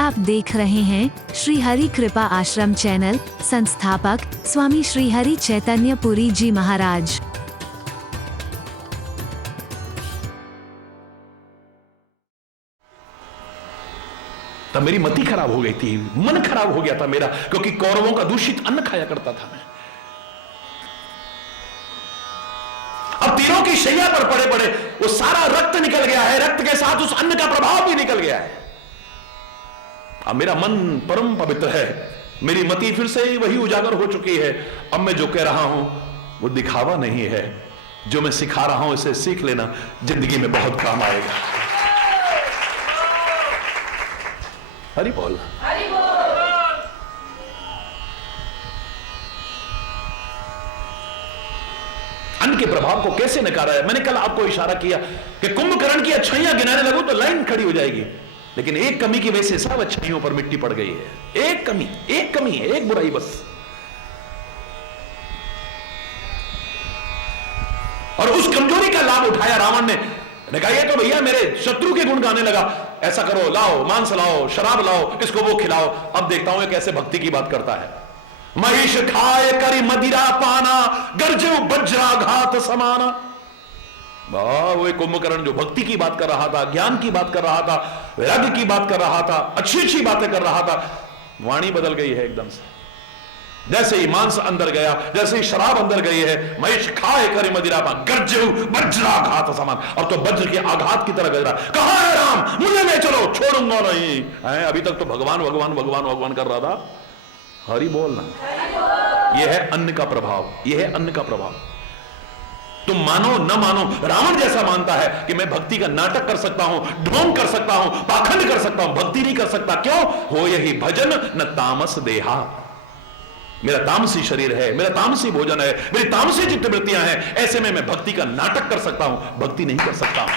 आप देख रहे हैं श्री हरि कृपा आश्रम चैनल। संस्थापक स्वामी श्री हरि चैतन्य पुरी जी महाराज। तब मेरी मति खराब हो गई थी, मन खराब हो गया था मेरा, क्योंकि कौरवों का दूषित अन्न खाया करता था मैं। अब तीरों की शैया पर पड़े पड़े वो सारा रक्त निकल गया है, रक्त के साथ उस अन्न का प्रभाव भी निकल गया है। अब मेरा मन परम पवित्र है, मेरी मति फिर से वही उजागर हो चुकी है। अब मैं जो कह रहा हूं वो दिखावा नहीं है, जो मैं सिखा रहा हूं इसे सीख लेना, जिंदगी में बहुत काम आएगा। हरि बोल, हरि बोल। अन्न के प्रभाव को कैसे नकारा है? मैंने कल आपको इशारा किया कि कुंभकर्ण की अच्छाइयां गिनाने लगो तो लाइन खड़ी हो जाएगी, लेकिन एक कमी की वजह से सब अच्छाइयों पर मिट्टी पड़ गई है। एक कमी है, एक बुराई बस। और उस कमजोरी का लाभ उठाया रावण ने कहा ये तो भैया मेरे शत्रु के गुण गाने लगा, ऐसा करो, लाओ मांस लाओ, शराब लाओ, इसको वो खिलाओ। अब देखता हूं ये कैसे भक्ति की बात करता है। महिष खाए करी मदिरा पाना, गर्जो वज्राघात समाना। वो कुंभकर्ण जो भक्ति की बात कर रहा था, ज्ञान की बात कर रहा था, वैराग्य की बात कर रहा था, अच्छी अच्छी बातें कर रहा था, वाणी बदल गई है एकदम से। जैसे ही मांस अंदर गया, जैसे ही शराब अंदर गई है, महिष खाए करी मदिरा पान, गर्जो वज्राघात समान। और तो वज्र के आघात की तरह गज रहा। कहां है राम, मुझे ले चलो, छोड़ूंगा नहीं है। अभी तक तो भगवान भगवान भगवान भगवान कर रहा था। हरि बोलना, यह है अन्न का प्रभाव, यह है अन्न का प्रभाव। तुम मानो न मानो, रावण जैसा मानता है कि मैं भक्ति का नाटक कर सकता हूं, ढोंग कर सकता हूं, पाखंड कर सकता हूं, भक्ति नहीं कर सकता। क्यों? हो यही भजन न तामस देहा। मेरा तामसी शरीर है, मेरा तामसी भोजन है, मेरी तामसी चित्तवृत्तियां हैं, ऐसे में मैं भक्ति का नाटक कर सकता हूं, भक्ति नहीं कर सकता हूं।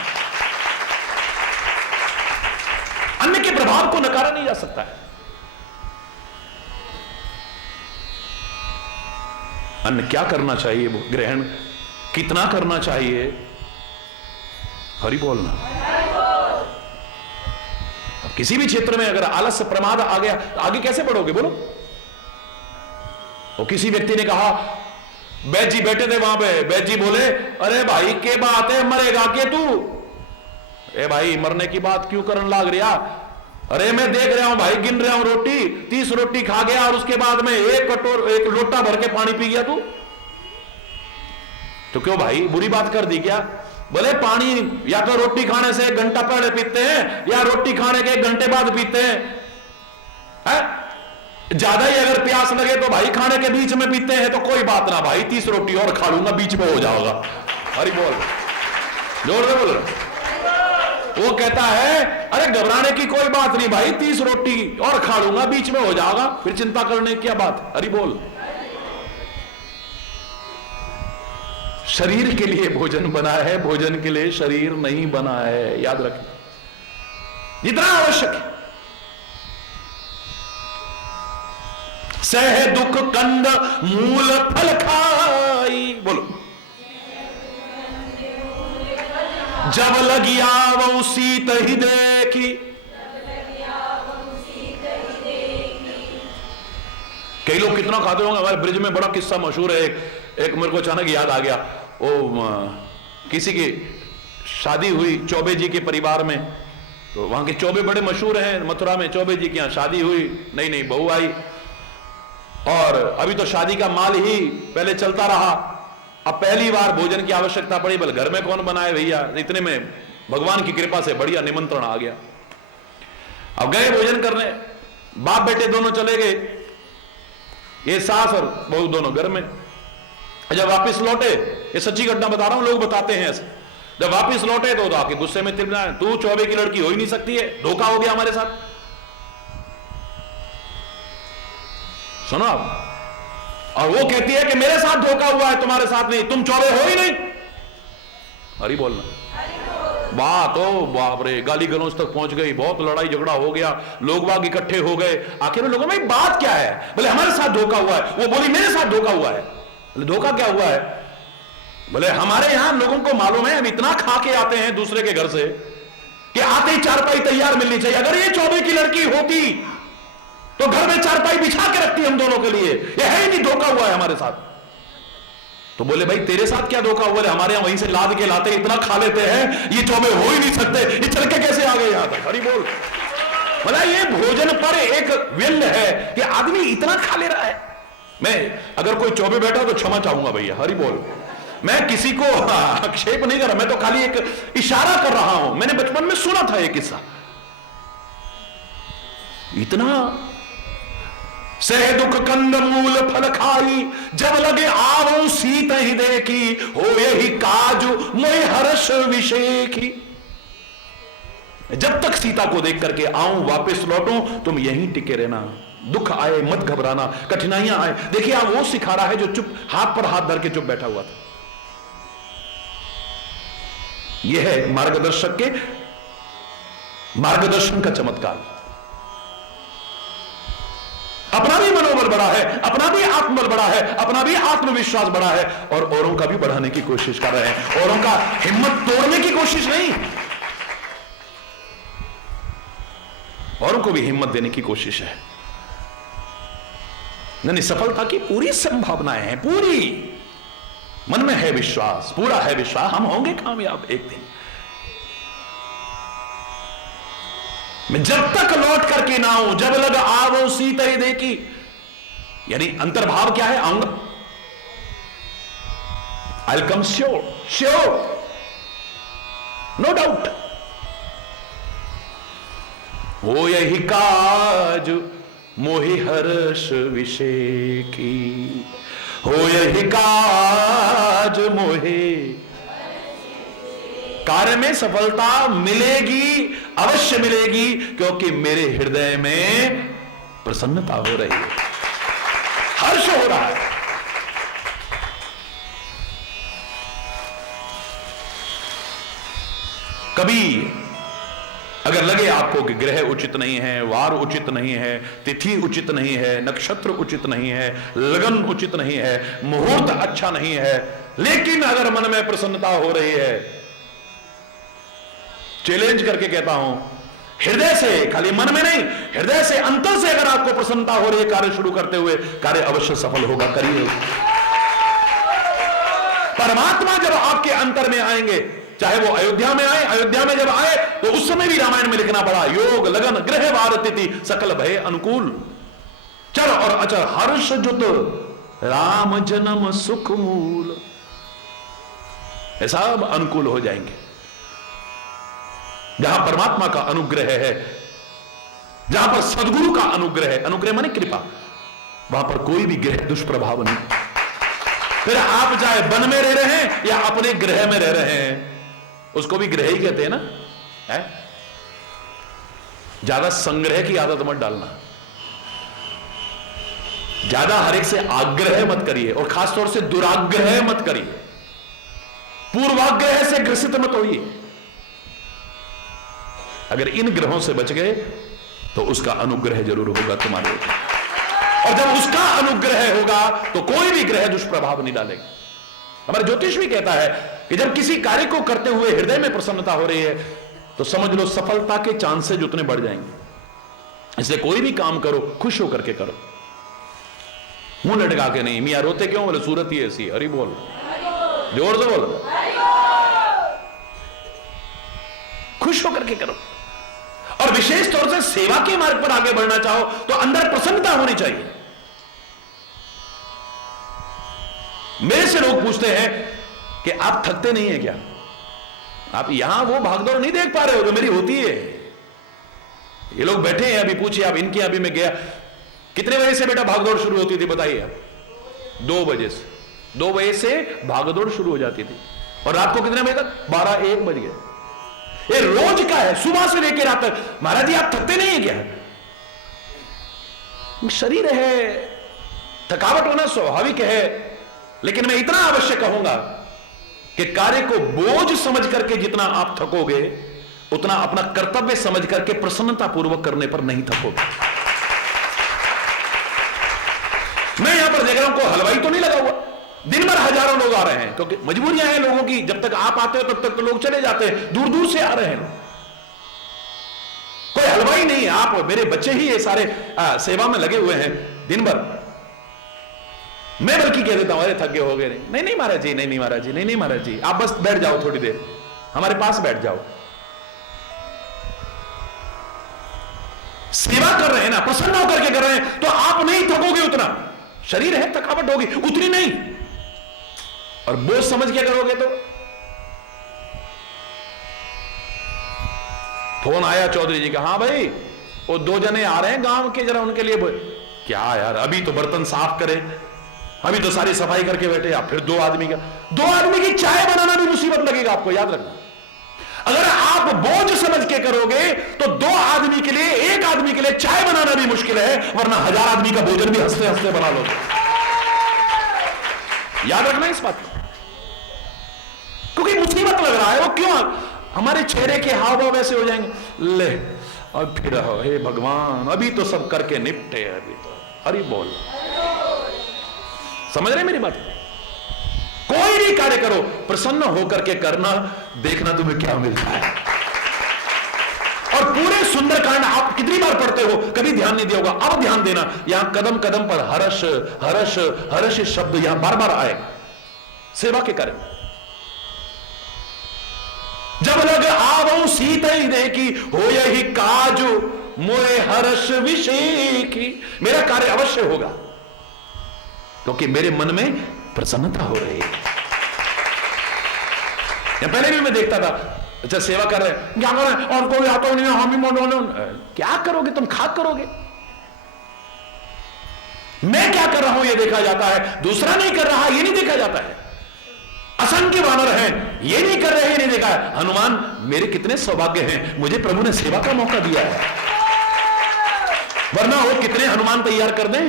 अन्न के प्रभाव को नकारा नहीं जा सकता है। अन्न क्या करना चाहिए, ग्रहण कितना करना चाहिए? हरि बोलना। अब किसी भी क्षेत्र में अगर आलस्य प्रमाद आ गया तो आगे कैसे बढ़ोगे? बोलो। और किसी व्यक्ति ने कहा, बैद जी बैठे थे वहां पे, बैद जी बोले, अरे भाई के बात है, मरेगा के तू? ए भाई मरने की बात क्यों करने लाग रहा? अरे मैं देख रहा हूं भाई, गिन रहा हूं रोटी, 30 रोटी खा गया और उसके बाद में एक लोटा भर के पानी पी गया तू। तो क्यों भाई, बुरी बात कर दी क्या? बोले पानी या तो रोटी खाने से 1 घंटा पहले पीते हैं, या रोटी खाने के 1 घंटे बाद पीते हैं। ज्यादा ही अगर प्यास लगे तो भाई खाने के बीच में पीते हैं, तो कोई बात ना भाई, 30 रोटी और खा लूंगा, बीच में हो जाएगा। हरि बोल, जोर से बोल। वो कहता है, अरे घबराने की कोई बात नहीं भाई, 30 रोटी और खा लूंगा, बीच में हो जाएगा, फिर चिंता करने की क्या बात? हरि बोल। शरीर के लिए भोजन बना है, भोजन के लिए शरीर नहीं बना है, याद रखें, जितना आवश्यक है। सह दुख कंद मूल फल खाई, बोलो। जब लगी आवो सीत ही देखी। कई लोग कितना खाते होंगे। हमारे ब्रिज में बड़ा किस्सा मशहूर है, एक मेरे को अचानक याद आ गया। वो किसी की शादी हुई चौबे जी के परिवार में, तो वहां के चौबे बड़े मशहूर हैं मथुरा में। चौबे जी की यहाँ शादी हुई, नई नई बहू आई, और अभी तो शादी का माल ही पहले चलता रहा। अब पहली बार भोजन की आवश्यकता पड़ी, बोले घर में कौन बनाए भैया। इतने में भगवान की कृपा से बढ़िया निमंत्रण आ गया। अब गए भोजन करने, बाप बेटे दोनों चले गए, ये सास और बहू दोनों घर में। जब वापस लौटे, ये सच्ची घटना बता रहा हूं, लोग बताते हैं ऐसे, जब वापस लौटे तो आके गुस्से में तिरना, तू चौबे की लड़की हो ही नहीं सकती है, धोखा हो गया हमारे साथ। सुनो आप, और वो कहती है कि मेरे साथ धोखा हुआ है, तुम्हारे साथ नहीं, तुम चौबे हो ही नहीं। हरि बोलना। बात हो बाप रे, गाली गलौज तक पहुंच गई, बहुत लड़ाई झगड़ा हो गया, लोग बाग इकट्ठे हो गए। आखिर में लोगों में बात क्या है? बोले हमारे साथ धोखा हुआ है। वो बोली मेरे साथ धोखा हुआ है। बोले धोखा क्या हुआ है? बोले हमारे यहां लोगों को मालूम है, हम इतना खा के आते हैं दूसरे के घर से कि आते ही चारपाई तैयार मिलनी चाहिए। अगर ये चौबे की लड़की होती तो घर में चारपाई बिछा के रखती हम दोनों के लिए। ये है ही नहीं, धोखा हुआ है हमारे साथ। तो बोले भाई तेरे साथ क्या धोखा हुआ है, हमारे यहां वहीं से लाद के लाते, इतना खा लेते हैं, ये चौबे हो ही नहीं सकते, ये चल के कैसे आ गए यहां तक। हरी बोल। मतलब ये भोजन पर एक विल है कि आदमी इतना खा ले रहा है। मैं अगर कोई चौबे बैठा तो क्षमा चाहूंगा भैया, हरी बोल। मैं किसी को आक्षेप नहीं कर रहा, मैं तो खाली एक इशारा कर रहा हूं। मैंने बचपन में सुना था एक किस्सा। इतना सह दुख कंद मूल फल खाई, जब लगे आवो सीत ही देखी, हो यही काज मोहि हर्ष विषेखी। जब तक सीता को देख करके आऊं, वापस लौटूं, तुम यहीं टिके रहना, दुख आए मत घबराना, कठिनाइयां आए। देखिए आप वो सिखा रहा है जो चुप हाथ पर हाथ धर के चुप बैठा हुआ था। यह है मार्गदर्शक के मार्गदर्शन का चमत्कार। अपना भी मनोबल बढ़ा है, अपना भी आत्मबल बढ़ा है, अपना भी आत्मविश्वास बढ़ा है, और औरों का भी बढ़ाने की कोशिश कर रहे हैं। औरों का हिम्मत तोड़ने की कोशिश नहीं, औरों को भी हिम्मत देने की कोशिश है। नहीं, सफलता की पूरी संभावनाएं हैं, पूरी मन में है विश्वास, पूरा है विश्वास, हम होंगे कामयाब एक दिन। मैं जब तक लौट करके ना आऊं, जब लग आवो सीता ही देखी, यानी अंतर्भाव क्या है, आऊंगा, I will come sure, sure, no doubt. हो यही काज मोहि हर्ष विषेखी, हो यही काज मोहे। कार्य में सफलता मिलेगी, अवश्य मिलेगी, क्योंकि मेरे हृदय में प्रसन्नता हो रही है, हर्ष हो रहा है। कभी अगर लगे आपको कि ग्रह उचित नहीं है, वार उचित नहीं है, तिथि उचित नहीं है, नक्षत्र उचित नहीं है, लगन उचित नहीं है, मुहूर्त अच्छा नहीं है, लेकिन अगर मन में प्रसन्नता हो रही है, चैलेंज करके कहता हूं, हृदय से, खाली मन में नहीं, हृदय से, अंतर से अगर आपको प्रसन्नता हो रही है कार्य शुरू करते हुए, कार्य अवश्य सफल होगा, करिए। परमात्मा जब आपके अंतर में आएंगे, चाहे वो अयोध्या में आए, अयोध्या में जब आए तो उस समय भी रामायण में लिखना पड़ा, योग लगन ग्रह वार तिथि सकल भय अनुकूल, चर और अचर हर्ष जुत राम जन्म सुख मूल, ये सब अनुकूल हो जाएंगे। जहां परमात्मा का अनुग्रह है, जहां पर सदगुरु का अनुग्रह है, अनुग्रह माने कृपा, वहां पर कोई भी ग्रह दुष्प्रभाव नहीं। फिर आप चाहे वन में रह रहे हैं या अपने ग्रह में रह रहे हैं, उसको भी ग्रह ही कहते हैं ना, है? ज्यादा संग्रह की आदत मत डालना, ज्यादा हर एक से आग्रह मत करिए, और खासतौर से दुराग्रह मत करिए, पूर्वाग्रह से ग्रसित मत होइए। अगर इन ग्रहों से बच गए तो उसका अनुग्रह जरूर होगा तुम्हारे ऊपर, और जब उसका अनुग्रह होगा तो कोई भी ग्रह दुष्प्रभाव नहीं डालेगा। हमारा ज्योतिष भी कहता है कि जब किसी कार्य को करते हुए हृदय में प्रसन्नता हो रही है तो समझ लो सफलता के चांसेस उतने बढ़ जाएंगे। इसलिए कोई भी काम करो खुश होकर के करो, मुंह लटका के नहीं। मियां रोते क्यों? बोले सूरत ही ऐसी। अरे बोल, जोर से बोल, खुश होकर के करो। और विशेष तौर से सेवा के मार्ग पर आगे बढ़ना चाहो तो अंदर प्रसन्नता होनी चाहिए। मेरे से लोग पूछते हैं कि आप थकते नहीं है क्या? आप यहां वो भागदौड़ नहीं देख पा रहे हो जो मेरी होती है। ये लोग बैठे हैं, अभी पूछिए आप इनके, अभी मैं गया, कितने बजे से बेटा भागदौड़ शुरू होती थी बताइए आप? 2 बजे से। 2 बजे से भागदौड़ शुरू हो जाती थी, और रात को कितने बजे तक? 12-1 बज गए। ये रोज का है, सुबह से लेकर रात तक। महाराज जी आप थकते नहीं है क्या? शरीर है, थकावट होना स्वाभाविक है, लेकिन मैं इतना अवश्य कहूंगा कि कार्य को बोझ समझ करके जितना आप थकोगे उतना अपना कर्तव्य समझ करके प्रसन्नता पूर्वक करने पर नहीं थकोगे। मैं यहां पर देख रहा हूं कोई हलवाई तो नहीं लगा हुआ, दिन भर हजारों लोग आ रहे हैं, क्योंकि मजबूरियां हैं लोगों की। जब तक आप आते हो तब तक तो लोग चले जाते हैं, दूर दूर से आ रहे हैं। नहीं नहीं, आप मेरे बच्चे ही ये सारे सेवा में लगे हुए हैं दिन भर। मैं बल्कि कह देता हूं अरे थक गए हो गए। नहीं नहीं महाराज जी, नहीं नहीं महाराज जी, नहीं नहीं महाराज जी, आप बस बैठ जाओ थोड़ी देर, हमारे पास बैठ जाओ। सेवा कर रहे हैं ना, प्रसन्न होकर के कर रहे हैं, तो आप नहीं थकोगे उतना। शरीर है, थकावट होगी, उतनी नहीं। और बोझ समझ के करोगे तो। फोन आया चौधरी जी का, हाँ भाई वो 2 जने आ रहे हैं गांव के, जरा उनके लिए क्या यार, अभी तो बर्तन साफ करें, अभी तो सारी सफाई करके बैठे, आप फिर 2 आदमी का, 2 आदमी की चाय बनाना भी मुसीबत लगेगा आपको, याद रखना। अगर आप बोझ समझ के करोगे तो 2 आदमी के लिए, 1 आदमी के लिए चाय बनाना भी मुश्किल है, वरना 1000 आदमी का भोजन भी हंसते हंसते बना लो। याद रखना इस बात को, क्योंकि मुसीबत लग रहा है। वो क्यों? हमारे चेहरे के हाव भाव ऐसे हो जाएंगे, ले अब फिर हे भगवान, अभी तो सब करके निपटे, अभी तो हरि बोल। समझ रहे मेरी बात? कोई भी कार्य करो प्रसन्न होकर के करना, देखना तुम्हें क्या मिलता है। और पूरे सुंदरकांड आप कितनी बार पढ़ते हो, कभी ध्यान नहीं दिया होगा, अब ध्यान देना। यहां कदम कदम पर हर्ष हर्ष हर्ष शब्द यहां बार बार आए सेवा के कार्य। जब लग आवो सीत ही देखी, हो यही काजू मोए हर्ष विषेखी। मेरा कार्य अवश्य होगा, क्योंकि मेरे मन में प्रसन्नता हो रही है। या पहले भी मैं देखता था, अच्छा सेवा कर रहे हैं, क्या कर रहे हैं, और कोई आता नहीं, हम ही क्या करोगे तुम, खाक करोगे। मैं क्या कर रहा हूं यह देखा जाता है, दूसरा नहीं कर रहा ये नहीं देखा जाता है। असंख्य वानर हैं, ये नहीं कर रहे, ये नहीं देखा है। हनुमान, मेरे कितने सौभाग्य हैं, मुझे प्रभु ने सेवा का मौका दिया है, वरना वो कितने हनुमान तैयार कर दें,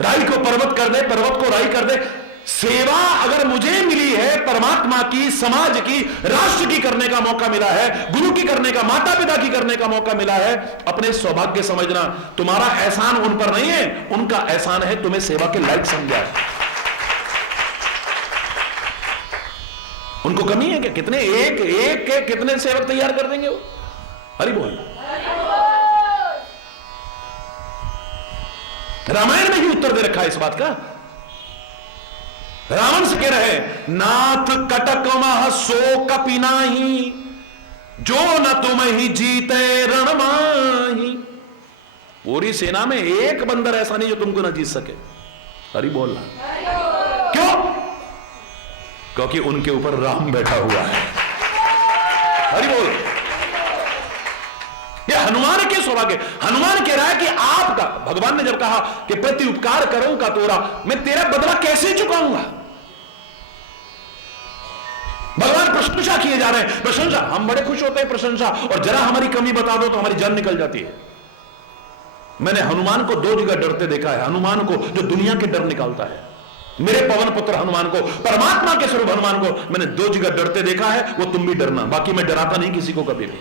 राई को पर्वत कर दे, पर्वत को राई कर दे। सेवा अगर मुझे मिली है, परमात्मा की, समाज की, राष्ट्र की करने का मौका मिला है, गुरु की करने का, माता पिता की करने का मौका मिला है, अपने सौभाग्य समझना। तुम्हारा एहसान उन पर नहीं है, उनका एहसान है तुम्हें सेवा के लायक समझा है। उनको कमी है क्या? कितने एक एक के कितने सेवक तैयार कर देंगे वो। हरि बोल। रामायण में ही उत्तर दे रखा है इस बात का। रावण से कह रहे नाथ कटक मह सो कपिनाही, जो न तुम ही जीते रण माही। पूरी सेना में एक बंदर ऐसा नहीं जो तुमको ना जीत सके। हरि बोलना। क्यों? क्योंकि उनके ऊपर राम बैठा हुआ है। हरि बोल। ये हनुमान के सौभाग्य। हनुमान कह रहा है कि आपका, भगवान ने जब कहा कि प्रति उपकार करूंगा तोरा, मैं तेरा बदला कैसे चुकाऊंगा। भगवान प्रशंसा किए जा रहे हैं, प्रशंसा। हम बड़े खुश होते हैं प्रशंसा, और जरा हमारी कमी बता दो तो हमारी जान निकल जाती है। मैंने हनुमान को 2 जगह डरते देखा है। हनुमान को जो दुनिया के डर निकालता है, मेरे पवन पुत्र हनुमान को, परमात्मा के स्वरूप हनुमान को मैंने 2 जगह डरते देखा है। वो तुम भी डरना। बाकी मैं डराता नहीं किसी को कभी भी।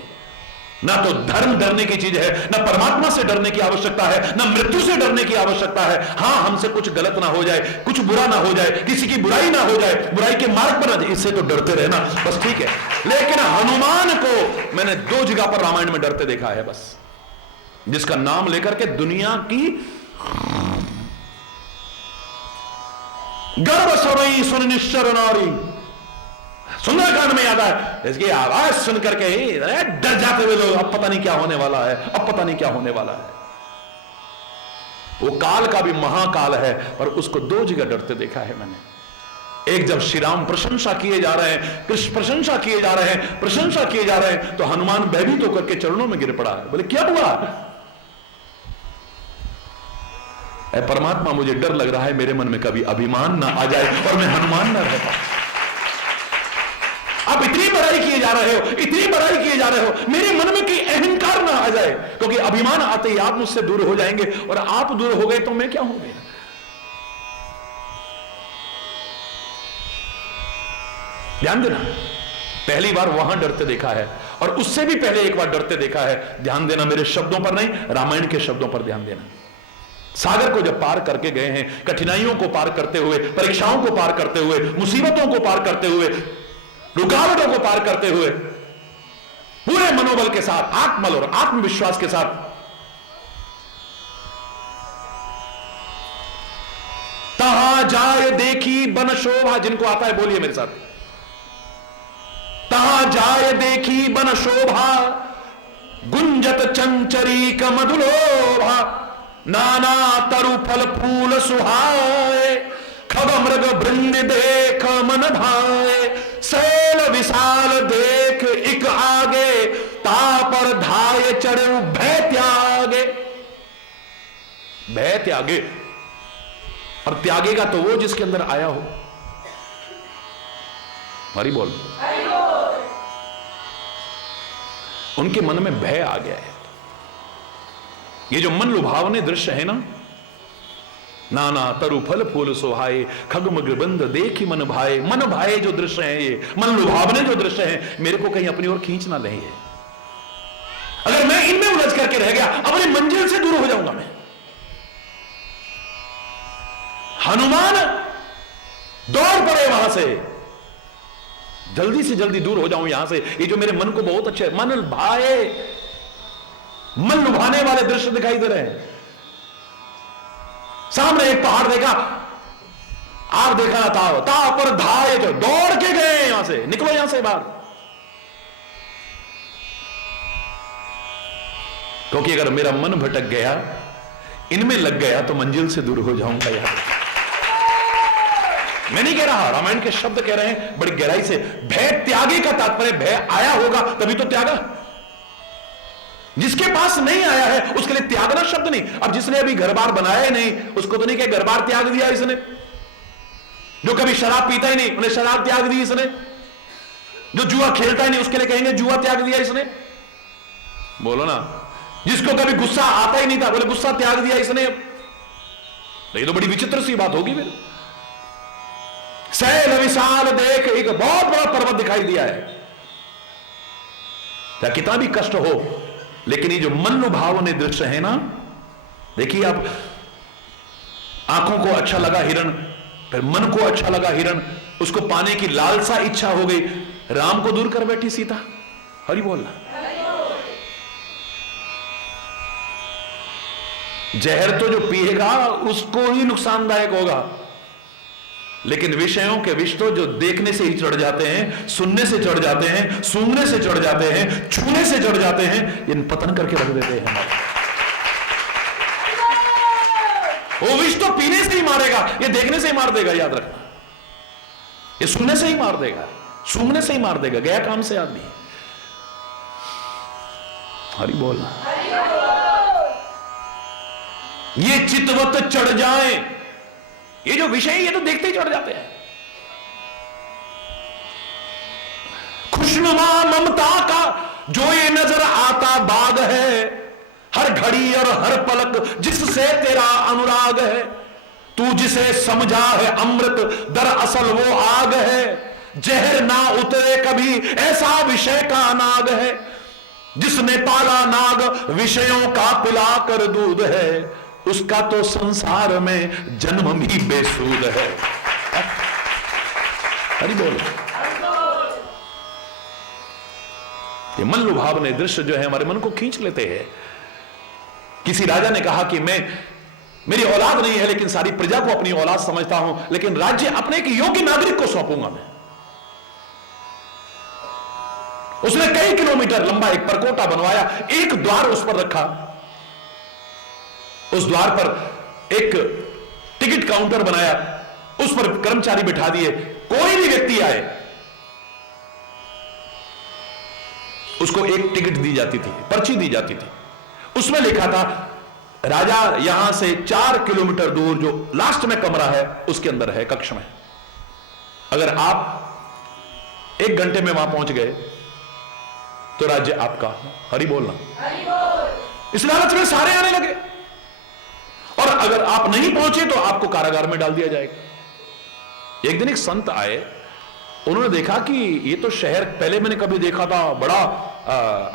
ना तो धर्म डरने की चीज है, ना परमात्मा से डरने की आवश्यकता है, ना मृत्यु से डरने की आवश्यकता है। हां, हमसे कुछ गलत ना हो जाए, कुछ बुरा ना हो जाए, किसी की बुराई ना हो जाए, बुराई के मार्ग पर ना जाए, इससे तो डरते रहना बस, ठीक है। लेकिन हनुमान को मैंने 2 जगह पर रामायण में डरते देखा है बस, जिसका नाम लेकर के दुनिया की गर्भ सवई सुन निश्चर नारी, सुंदरकांड में याद है। इसकी आवाज सुनकर के ही डर जाते हुए लोग, अब पता नहीं क्या होने वाला है, अब पता नहीं क्या होने वाला है। वो काल का भी महाकाल है, पर उसको 2 जगह डरते देखा है मैंने। एक जब श्री राम प्रशंसा किए जा रहे हैं, कृष्ण प्रशंसा किए जा रहे हैं, प्रशंसा किए जा रहे हैं, तो हनुमान भयभीत होकर के चरणों में गिर पड़ा है। बोले क्या हुआ? परमात्मा, मुझे डर लग रहा है मेरे मन में कभी अभिमान ना आ जाए और मैं हनुमान ना रह पाऊं। आप इतनी बड़ाई किए जा रहे हो, इतनी बड़ाई किए जा रहे हो, मेरे मन में कोई अहंकार ना आ जाए, क्योंकि अभिमान आते ही आप मुझसे दूर हो जाएंगे, और आप दूर हो गए तो मैं क्या हो गया। ध्यान देना, पहली बार वहां डरते देखा है, और उससे भी पहले एक बार डरते देखा है। ध्यान देना, मेरे शब्दों पर नहीं, रामायण के शब्दों पर ध्यान देना। सागर को जब पार करके गए हैं, कठिनाइयों को पार करते हुए, परीक्षाओं को पार करते हुए, मुसीबतों को पार करते हुए, रुकावटों को पार करते हुए, पूरे मनोबल के साथ, आत्मबल और आत्मविश्वास के साथ तहां जाए देखी बन शोभा, जिनको आता है बोलिए मेरे साथ, तहां जाए देखी बन शोभा, गुंजत चंचरी का मधुलोभा, नाना तरु फल फूल सुहाए, खग मृग बृंद देख मन भाए, सैल विशाल देख इक आगे, तापर धाये चढ़े भय त्यागे। भय त्यागे, और त्यागेगा तो वो जिसके अंदर आया हो। हरि बोल। उनके मन में भय आ गया है। ये जो मन लुभावने दृश्य है ना, नाना तरु फल फूल सुहाए, खगमग बंद देखी मन भाए, मन भाए जो दृश्य है, ये मन लुभावने जो दृश्य है, मेरे को कहीं अपनी ओर खींच ना रही है। अगर मैं इनमें उलझ करके रह गया, अपनी मंजिल से दूर हो जाऊंगा मैं। हनुमान दौड़ पड़े वहां से, जल्दी से जल्दी दूर हो जाऊं यहां से। ये जो मेरे मन को बहुत अच्छे मन भाए, मन लुभाने वाले दृश्य दिखाई दे रहे हैं। सामने एक पहाड़ देखा, आप देखा ना था, पर धाये जो दौड़ के गए यहां से, निकलो यहां से बाहर। क्योंकि अगर मेरा मन भटक गया, इनमें लग गया, तो मंजिल से दूर हो जाऊंगा यार। मैं नहीं कह रहा, रामायण के शब्द कह रहे हैं बड़ी गहराई से। भय त्यागे का तात्पर्य, भय आया होगा तभी तो त्यागा। जिसके पास नहीं आया है उसके लिए त्यागना शब्द नहीं। अब जिसने अभी घर बार बनाया ही नहीं, उसको तो नहीं कहे घर बार त्याग दिया इसने। जो कभी शराब पीता ही नहीं, उन्हें शराब त्याग दी इसने। जो जुआ खेलता ही नहीं, उसके लिए कहेंगे जुआ त्याग दिया इसने। बोलो ना। जिसको कभी गुस्सा आता ही नहीं था, बोले गुस्सा त्याग दिया इसने। ये तो बड़ी विचित्र सी बात होगी फिर। सैल विशाल देख, एक बहुत बड़ा पर्वत दिखाई दिया है। क्या कितना भी कष्ट हो, लेकिन ये जो मन लुभावने दृश्य है ना, देखिए आप, आंखों को अच्छा लगा हिरण, फिर मन को अच्छा लगा हिरण, उसको पाने की लालसा इच्छा हो गई, राम को दूर कर बैठी सीता। हरि बोलना। जहर तो जो पिएगा उसको ही नुकसानदायक होगा, लेकिन विषयों के विष तो जो देखने से ही चढ़ जाते हैं, सुनने से चढ़ जाते हैं, सूंघने से चढ़ जाते हैं, छूने से चढ़ जाते हैं, इन पतन करके रख देते हैं। वो विष तो पीने से ही मारेगा, ये देखने से ही मार देगा, याद रखना। ये सुनने से ही मार देगा, सूंघने से ही मार देगा, गया काम से आदमी। हरि बोल। ये चितवत चढ़ जाए, ये जो विषय ये तो देखते ही चढ़ जाते हैं। खुशनुमा ममता का जो ये नजर आता बाग है, हर घड़ी और हर पलक जिससे तेरा अनुराग है, तू जिसे समझा है अमृत दरअसल वो आग है, जहर ना उतरे कभी ऐसा विषय का नाग है, जिसने पाला नाग विषयों का पिला कर दूध है, उसका तो संसार में जन्म भी बेसूद है। हरि बोल। ये मन लुभावने दृश्य जो है हमारे मन को खींच लेते हैं। किसी राजा ने कहा कि मेरी औलाद नहीं है, लेकिन सारी प्रजा को अपनी औलाद समझता हूं, लेकिन राज्य अपने एक योग्य नागरिक को सौंपूंगा मैं। उसने कई किलोमीटर लंबा एक परकोटा बनवाया, एक द्वार उस पर रखा, उस द्वार पर एक टिकट काउंटर बनाया, उस पर कर्मचारी बिठा दिए, कोई भी व्यक्ति आए उसको एक टिकट दी जाती थी, पर्ची दी जाती थी। उसमें लिखा था राजा यहां से 4 किलोमीटर दूर जो लास्ट में कमरा है उसके अंदर है, कक्ष में। अगर आप 1 घंटे में वहां पहुंच गए तो राज्य आपका। हरि बोलना। इस लालच में सारे आने लगे, और अगर आप नहीं पहुंचे तो आपको कारागार में डाल दिया जाएगा। एक दिन एक संत आए, उन्होंने देखा कि ये तो शहर पहले मैंने कभी देखा था, बड़ा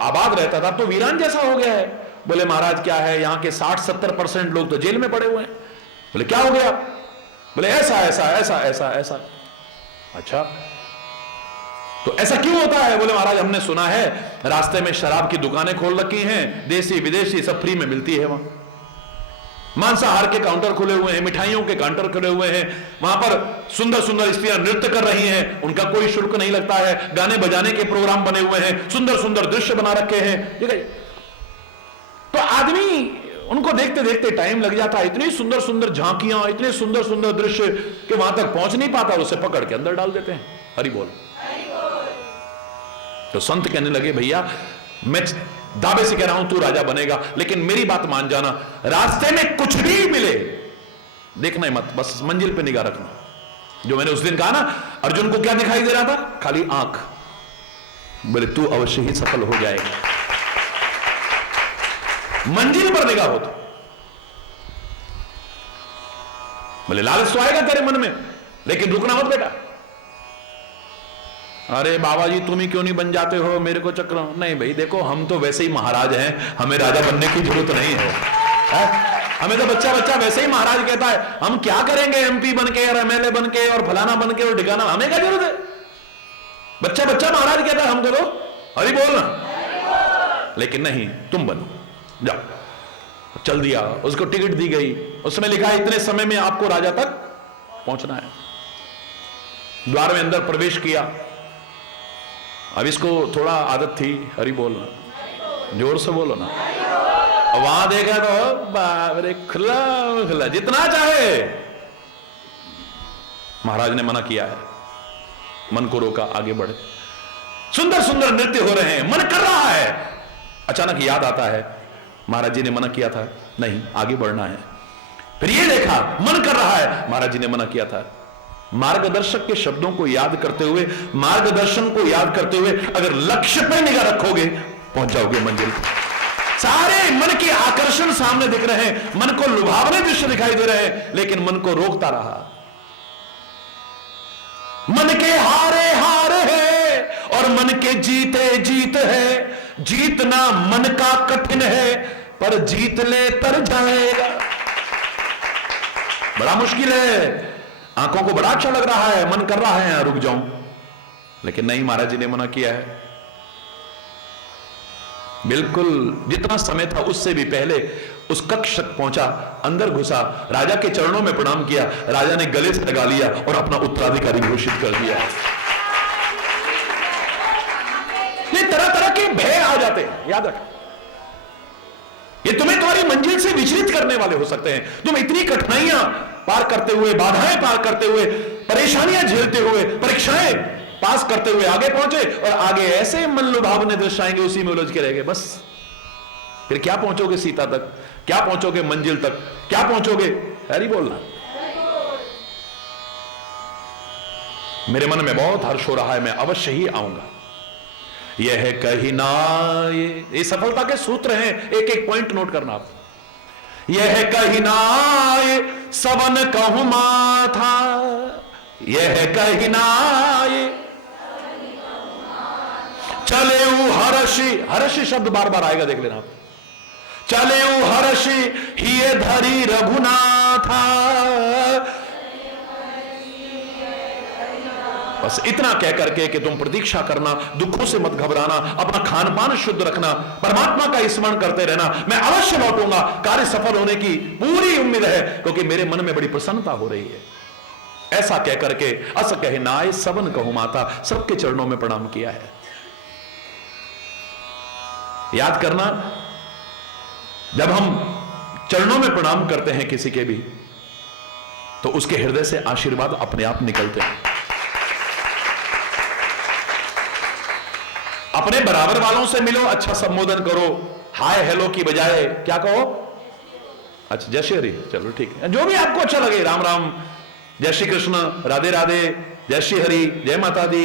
आबाद रहता था, तो वीरान जैसा हो गया है। बोले महाराज क्या है, यहां के 60-70% लोग तो जेल में पड़े हुए हैं। बोले क्या हो गया? बोले ऐसा ऐसा ऐसा ऐसा ऐसा। अच्छा, तो ऐसा क्यों होता है? बोले महाराज हमने सुना है रास्ते में शराब की दुकानें खोल रखी हैं, देसी विदेशी सब फ्री में मिलती है वहां, मांसाहार के काउंटर खुले हुए हैं, मिठाइयों के काउंटर खुले हुए हैं, वहां पर सुंदर सुंदर स्त्रियां नृत्य कर रही हैं, उनका कोई शुल्क नहीं लगता है, गाने बजाने के प्रोग्राम बने हुए हैं, सुंदर सुंदर दृश्य बना रखे हैं, ठीक है। तो आदमी उनको देखते देखते टाइम लग जाता है, इतनी सुंदर सुंदर झांकियां, इतने सुंदर सुंदर दृश्य कि वहां तक पहुंच नहीं पाता और उसे पकड़ के अंदर डाल देते हैं। हरि बोल। तो संत कहने लगे भैया मैं दावे से कह रहा हूं तू राजा बनेगा, लेकिन मेरी बात मान जाना, रास्ते में कुछ भी मिले देखना ही मत, बस मंजिल पे निगाह रखना। जो मैंने उस दिन कहा ना, अर्जुन को क्या दिखाई दे रहा था? खाली आंख। बोले तू अवश्य ही सफल हो जाएगा, मंजिल पर निगाह हो तो। बोले लालच तो आएगा तेरे मन में, लेकिन रुकना मत बेटा। अरे बाबा जी तुम ही क्यों नहीं बन जाते हो, मेरे को चक्र नहीं। भाई देखो हम तो वैसे ही महाराज हैं, हमें राजा बनने की जरूरत नहीं है, हमें तो बच्चा बच्चा वैसे ही महाराज कहता है, हम क्या करेंगे एमपी बन के और एमएलए बन के और फलाना बन के और ठिकाना, हमें क्या जरूरत है? बच्चा बच्चा महाराज कहता है हमको तो हरि बोल ना, लेकिन नहीं तुम बनो, जाओ। चल दिया, उसको टिकट दी गई, उसमें लिखा है इतने समय में आपको राजा तक पहुंचना है। द्वार में अंदर प्रवेश किया। अब इसको थोड़ा आदत थी हरि बोलना, जोर से बोलो ना। वहां देखा तो बाबरे खुला खुला जितना चाहे। महाराज ने मना किया है, मन को रोका, आगे बढ़े। सुंदर सुंदर नृत्य हो रहे हैं, मन कर रहा है। अचानक याद आता है महाराज जी ने मना किया था, नहीं आगे बढ़ना है। फिर ये देखा मन कर रहा है, महाराज जी ने मना किया था। मार्गदर्शक के शब्दों को याद करते हुए, मार्गदर्शन को याद करते हुए अगर लक्ष्य पर निगाह रखोगे पहुंच जाओगे मंजिल पर। सारे मन के आकर्षण सामने दिख रहे हैं, मन को लुभावने दृश्य दिखाई दे रहे हैं, लेकिन मन को रोकता रहा। मन के हारे हार है और मन के जीते जीत है। जीतना मन का कठिन है, पर जीत ले तर जाएगा। बड़ा मुश्किल है। आंखों को बड़ा अच्छा लग रहा है, मन कर रहा है यहां रुक जाऊं, लेकिन नहीं, महाराज जी ने मना किया है। बिल्कुल जितना समय था उससे भी पहले उस कक्ष तक पहुंचा, अंदर घुसा, राजा के चरणों में प्रणाम किया। राजा ने गले से लगा लिया और अपना उत्तराधिकारी घोषित कर दिया। ये तरह तरह के भय आ जाते हैं, याद रख। ये तुम्हें तुम्हारी मंजिल से विचलित करने वाले हो सकते हैं। तुम इतनी कठिनाइयां पार करते हुए, बाधाएं पार करते हुए, परेशानियां झेलते हुए, परीक्षाएं पास करते हुए आगे पहुंचे, और आगे ऐसे मन लुभावने दृश्य आएंगे, उसी में उलझ के रह गए। बस फिर क्या पहुंचोगे सीता तक, क्या पहुंचोगे मंजिल तक, क्या पहुंचोगे? हरि बोलना। मेरे मन में बहुत हर्ष हो रहा है, मैं अवश्य ही आऊंगा। यह कही ना, ये सफलता के सूत्र हैं, एक एक पॉइंट नोट करना आप। यह कही ना सबन कहूं माथा, यह कही ना चले हर्षि, हर्षि शब्द बार बार आएगा, देख लेना आप। चले हर्षि ही धरी रघुनाथा। बस इतना कह करके कि तुम प्रतीक्षा करना, दुखों से मत घबराना, अपना खान पान शुद्ध रखना, परमात्मा का स्मरण करते रहना। मैं अवश्य लौटूंगा, कार्य सफल होने की पूरी उम्मीद है, क्योंकि मेरे मन में बड़ी प्रसन्नता हो रही है। ऐसा कह करके अस कहे नाय सबन कहूं माता, सबके चरणों में प्रणाम किया है। याद करना, जब हम चरणों में प्रणाम करते हैं किसी के भी, तो उसके हृदय से आशीर्वाद अपने आप निकलते हैं। अपने बराबर वालों से मिलो, अच्छा संबोधन करो, हाय हेलो की बजाय क्या कहो? अच्छा जय श्री हरि, चलो ठीक है, जो भी आपको अच्छा लगे, राम राम, जय श्री कृष्ण, राधे राधे, जय श्री हरि, जय माता दी,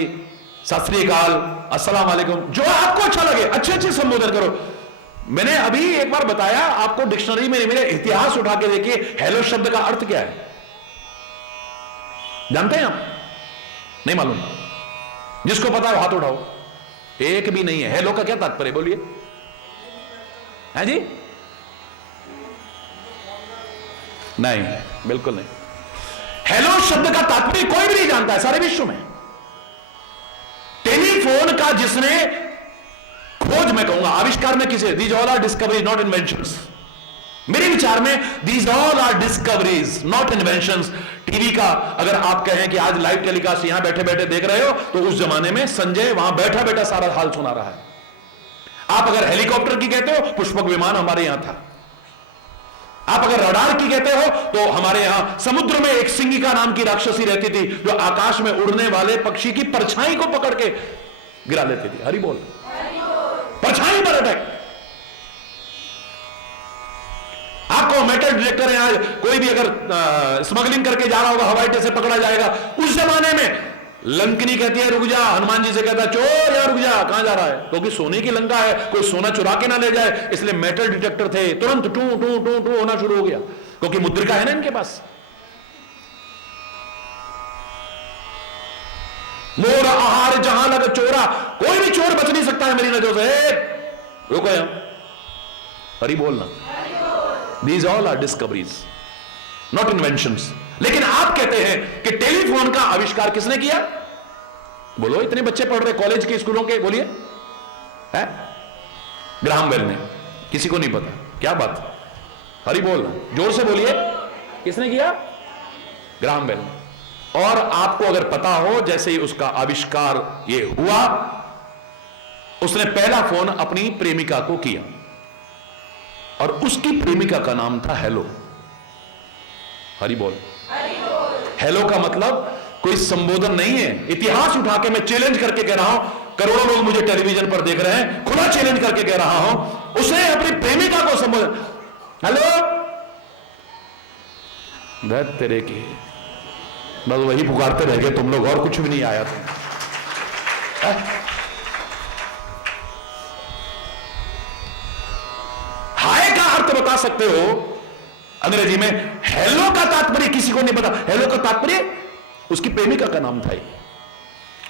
सत श्री अकाल, अस्सलाम वालेकुम, जो आपको अच्छा लगे अच्छे अच्छे संबोधन करो। मैंने अभी एक बार बताया आपको, डिक्शनरी में मेरे इतिहास उठा के देखिए, हेलो शब्द का अर्थ क्या है जानते हैं आप? नहीं मालूम? जिसको पता हो हाथ उठाओ। एक भी नहीं है। हेलो का क्या तात्पर्य बोलिए? है जी? नहीं, बिल्कुल नहीं। हेलो शब्द का तात्पर्य कोई भी नहीं जानता है सारे विश्व में। टेली टेलीफोन का जिसने खोज, मैं कहूंगा आविष्कार में किसे, these all are discoveries not inventions. मेरे विचार में these all are discoveries not inventions. TV का अगर आप कहें कि आज लाइव टेलीकास्ट यहां बैठे बैठे देख रहे हो, तो उस जमाने में संजय वहां बैठा बैठा सारा हाल सुना रहा है। आप अगर हेलीकॉप्टर की कहते हो, पुष्पक विमान हमारे यहां था। आप अगर रडार की कहते हो, तो हमारे यहां समुद्र में एक सिंगिका नाम की राक्षसी रहती थी, जो आकाश में उड़ने वाले पक्षी की परछाई को पकड़ के गिरा लेती थी। हरि बोल, परछाई पर अटैक। आपको मेटल डिटेक्टर है, आज कोई भी अगर स्मगलिंग करके जा रहा होगा, हवाई अड्डे से पकड़ा जाएगा। उस जमाने में लंकनी कहती है रुक जा, हनुमान जी से कहता है चोर या रुक जा, कहां जा रहा है, क्योंकि सोने की लंका है, कोई सोना चुरा के ना ले जाए, इसलिए मेटल डिटेक्टर थे। तुरंत टू टू टू टू होना शुरू हो गया, क्योंकि मुद्रिका है ना इनके पास। मोर आहार जहां लग चोरा, कोई भी चोर बच नहीं सकता है मेरी नजरों से। रुको यहां, हरि बोलना। These all are discoveries not inventions. लेकिन आप कहते हैं कि टेलीफोन का आविष्कार किसने किया? बोलो, इतने बच्चे पढ़ रहे कॉलेज के स्कूलों के, बोलिए। है ग्राहम बेल ने, किसी को नहीं पता, क्या बात, हरि बोलना, जोर से बोलिए, किसने किया? ग्राहम बेल ने। और आपको अगर पता हो, जैसे ही उसका आविष्कार ये हुआ, उसने पहला फोन अपनी प्रेमिका को किया, और उसकी प्रेमिका का नाम था हेलो। हरि बोल। हेलो का मतलब कोई संबोधन नहीं है, इतिहास उठा के मैं चैलेंज करके कह रहा हूं, करोड़ों लोग मुझे टेलीविजन पर देख रहे हैं, खुला चैलेंज करके कह रहा हूं, उसने अपनी प्रेमिका को संबोधन, हेलो, धत तेरे की, बस वही पुकारते रह गए तुम लोग, और कुछ भी नहीं आया था। हाय का अर्थ बता सकते हो अंग्रेजी में, हेलो का तात्पर्य किसी को नहीं पता। हेलो का तात्पर्य उसकी प्रेमिका का नाम था,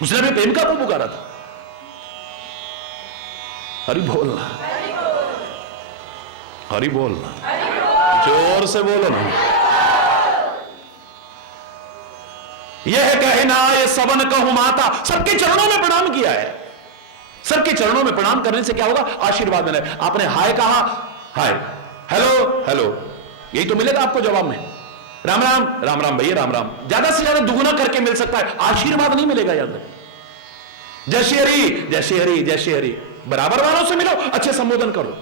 उसने अपनी प्रेमिका को पुकारा था। हरि बोलना, हरि बोलना, जोर से बोलो ना। यह कहना ये सबन कहूं माता, सबके चरणों में प्रणाम किया है। सबके चरणों में प्रणाम करने से क्या होगा? आशीर्वाद मिले। आपने हाय कहा, हाय, हेलो हेलो, यही तो मिलेगा आपको जवाब में। राम राम, राम राम भैया, राम राम, ज्यादा से ज्यादा दुगुना करके मिल सकता है, आशीर्वाद नहीं मिलेगा। याद रखिए, जय श्री हरि, जय श्री हरि, जय श्री हरि, बराबर वालों से मिलो, अच्छे संबोधन करो।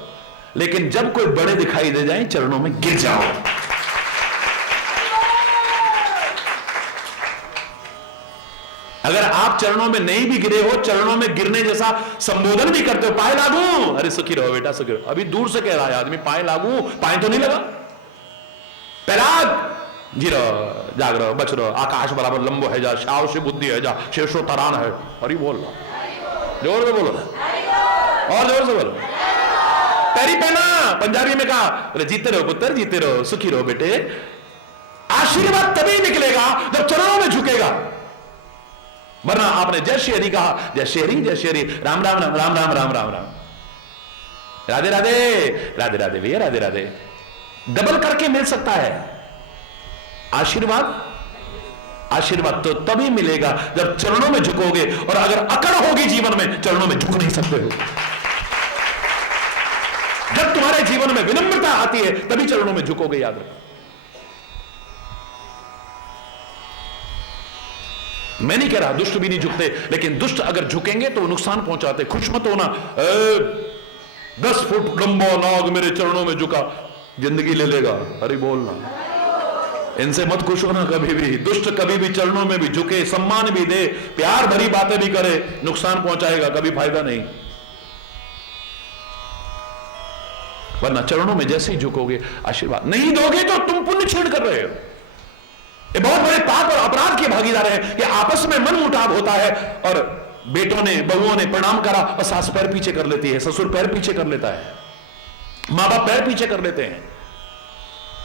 लेकिन जब कोई बड़े दिखाई दे जाए, चरणों में गिर जाओ। अगर आप चरणों में नहीं भी गिरे हो, चरणों में गिरने जैसा संबोधन भी करते हो, पाए लागू, अरे सुखी रहो बेटा, सुखी रहो। अभी दूर से कह रहा है आदमी, पाए लागू, पाए तो नहीं लगा। पैराग जी रहो, जाग रहो, बच रहो, आकाश बराबर लंबो है जा, शाव से बुद्धि है जा, शेषो तरान है। हरि बोल रहा, जोर से बोलो, और जोर से बोलो। पैरी पहना, पंजाबी में कहा, अरे जीते रहो पुत्र, जीते रहो, सुखी रहो बेटे। आशीर्वाद तभी निकलेगा जब चरणों में झुकेगा, वरना आपने जय श्री हरि कहा, जय श्री हरि, जय श्री हरि, राम राम राम राम राम राम राम राम, राधे राधे, राधे राधे भैया, राधे राधे। डबल करके मिल सकता है आशीर्वाद। आशीर्वाद तो तभी मिलेगा जब चरणों में झुकोगे, और अगर अकड़ होगी जीवन में, चरणों में झुक नहीं सकते हो। जब तुम्हारे जीवन में विनम्रता आती है, तभी चरणों में झुकोगे, याद रखो। मैं नहीं कह रहा दुष्ट भी नहीं झुकते, लेकिन दुष्ट अगर झुकेंगे तो नुकसान पहुंचाते। खुश मत होना, 10 फुट लंबा नाग मेरे चरणों में झुका, जिंदगी ले लेगा। हरि बोलना, इनसे मत खुश होना कभी भी। दुष्ट कभी भी चरणों में भी झुके, सम्मान भी दे, प्यार भरी बातें भी करे, नुकसान पहुंचाएगा, कभी फायदा नहीं। वरना चरणों में जैसे ही झुकोगे, आशीर्वाद नहीं दोगे तो तुम पुण्य छीन कर रहे हो। ये बहुत बड़े पाप और अपराध के भागीदार हैं कि आपस में मन मुटाव होता है, और बेटों ने, बहुओं ने प्रणाम करा और सास पैर पीछे कर लेती है, ससुर पैर पीछे कर लेता है, मां बाप पैर पीछे कर लेते हैं।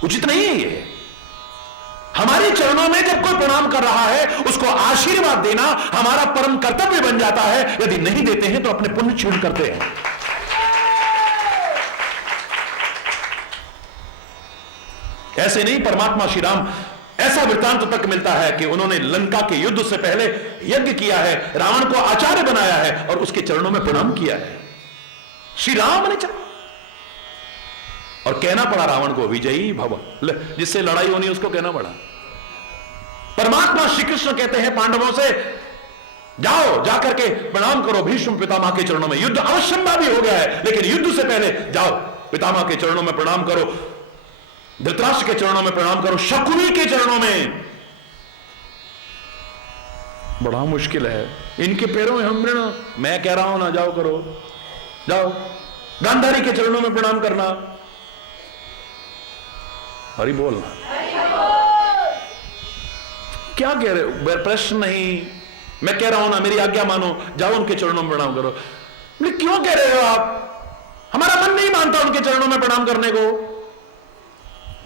उचित नहीं है ये। हमारे चरणों में जब कोई प्रणाम कर रहा है, उसको आशीर्वाद देना हमारा परम कर्तव्य बन जाता है। यदि नहीं देते हैं तो अपने पुण्य क्षीण करते हैं। ऐसे नहीं, परमात्मा श्री राम, ऐसा वृत्तांत तक मिलता है कि उन्होंने लंका के युद्ध से पहले यज्ञ किया है, रावण को आचार्य बनाया है और उसके चरणों में प्रणाम किया है। श्री राम ने और कहना पड़ा रावण को विजयी भव, जिससे लड़ाई होनी उसको कहना पड़ा। परमात्मा श्री कृष्ण कहते हैं पांडवों से, जाओ जाकर के प्रणाम करो भीष्म पितामह के चरणों में। युद्ध अवश्यंभावी हो गया है, लेकिन युद्ध से पहले जाओ पितामह के चरणों में प्रणाम करो, धृतराष्ट्र के चरणों में प्रणाम करो, शकुनी के चरणों में। बड़ा मुश्किल है इनके पैरों में हम ऋण। मैं कह रहा हूं ना, जाओ करो, जाओ गांधारी के चरणों में प्रणाम करना। हरि बोलना। क्या कह रहे हो? प्रश्न नहीं, मैं कह रहा हूं ना, मेरी आज्ञा मानो, जाओ उनके चरणों में प्रणाम करो। क्यों कह रहे हो आप? हमारा मन नहीं मानता उनके चरणों में प्रणाम करने को।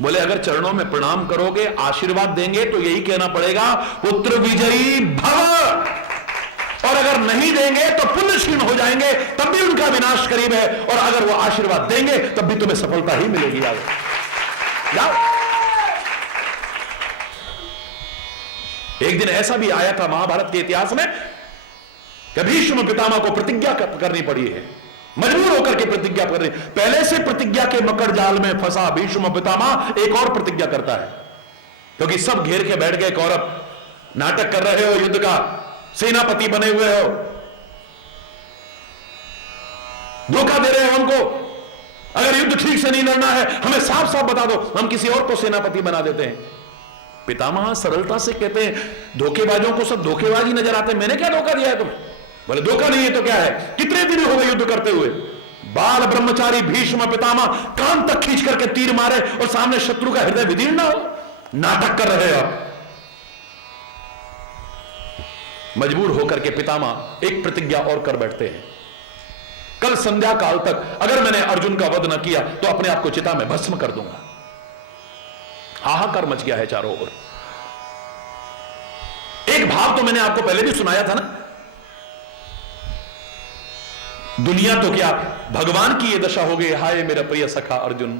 बोले अगर चरणों में प्रणाम करोगे, आशीर्वाद देंगे तो यही कहना पड़ेगा पुत्र विजयी भव, और अगर नहीं देंगे तो पुण्य क्षीण हो जाएंगे, तब भी उनका विनाश करीब है, और अगर वो आशीर्वाद देंगे तब भी तुम्हें सफलता ही मिलेगी। आगे जाओ। एक दिन ऐसा भी आया था महाभारत के इतिहास में कि भीष्म पितामह को प्रतिज्ञा करनी पड़ी है, मजबूर होकर के प्रतिज्ञा कर रही। पहले से प्रतिज्ञा के मकर जाल में फंसा भीष्म पितामह एक और प्रतिज्ञा करता है, क्योंकि सब घेर के बैठ गए कौरव, नाटक कर रहे हो, युद्ध का सेनापति बने हुए हो, धोखा दे रहे हो हमको। अगर युद्ध ठीक से नहीं लड़ना है हमें साफ साफ बता दो, हम किसी और को सेनापति बना देते हैं। पितामह सरलता से कहते हैं, धोखेबाजों को सब धोखेबाजी नजर आते हैं, मैंने क्या धोखा दिया है तुम्हें? बोले धोखा नहीं है तो क्या है, कितने दिन हो गए युद्ध करते हुए? बाल ब्रह्मचारी भीष्म पितामह कान तक खींच करके तीर मारे और सामने शत्रु का हृदय विदीर्ण हो, नाटक कर रहे हो आप। मजबूर होकर के पितामह एक प्रतिज्ञा और कर बैठते हैं, कल संध्या काल तक अगर मैंने अर्जुन का वध न किया तो अपने आप को चिता में भस्म कर दूंगा। हाहाकार मच गया है चारों ओर। एक भाव तो मैंने आपको पहले भी सुनाया था ना, दुनिया तो क्या भगवान की यह दशा हो गई, हाय मेरा प्रिय सखा अर्जुन,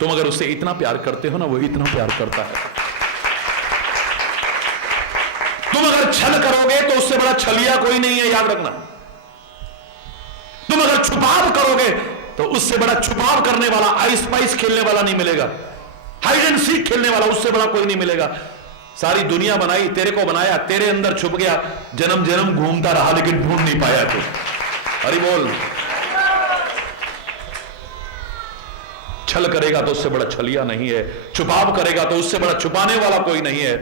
तुम अगर उससे इतना प्यार करते हो ना, वो इतना प्यार करता है। तुम अगर छल करोगे तो उससे बड़ा छलिया कोई नहीं है, याद रखना। तुम अगर छुपाव करोगे तो उससे बड़ा छुपाव करने वाला, आइस पाइस खेलने वाला नहीं मिलेगा, हाइड एंड सीक खेलने वाला उससे बड़ा कोई नहीं मिलेगा। सारी दुनिया बनाई, तेरे को बनाया, तेरे अंदर छुप गया, जन्म जन्म घूमता रहा लेकिन ढूंढ नहीं पाया तू। हरि बोल। छल करेगा तो उससे बड़ा छलिया नहीं है, छुपाव करेगा तो उससे बड़ा छुपाने वाला कोई नहीं है,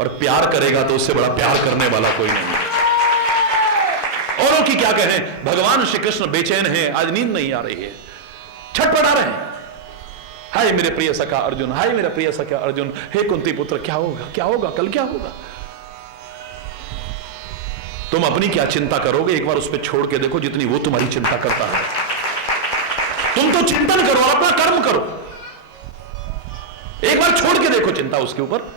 और प्यार करेगा तो उससे बड़ा प्यार करने वाला कोई नहीं है। औरों की क्या कहें, भगवान श्री कृष्ण बेचैन हैं, आज नींद नहीं आ रही है, छटपटा रहे हैं। हाय मेरे प्रिय सखा अर्जुन, हाय मेरा प्रिय सखा अर्जुन, हे कुंती पुत्र, क्या होगा, क्या होगा, कल क्या होगा? तुम अपनी क्या चिंता करोगे, एक बार उस पर छोड़ के देखो जितनी वो तुम्हारी चिंता करता है। तुम तो चिंतन करो और अपना कर्म करो, एक बार छोड़ के देखो चिंता उसके ऊपर,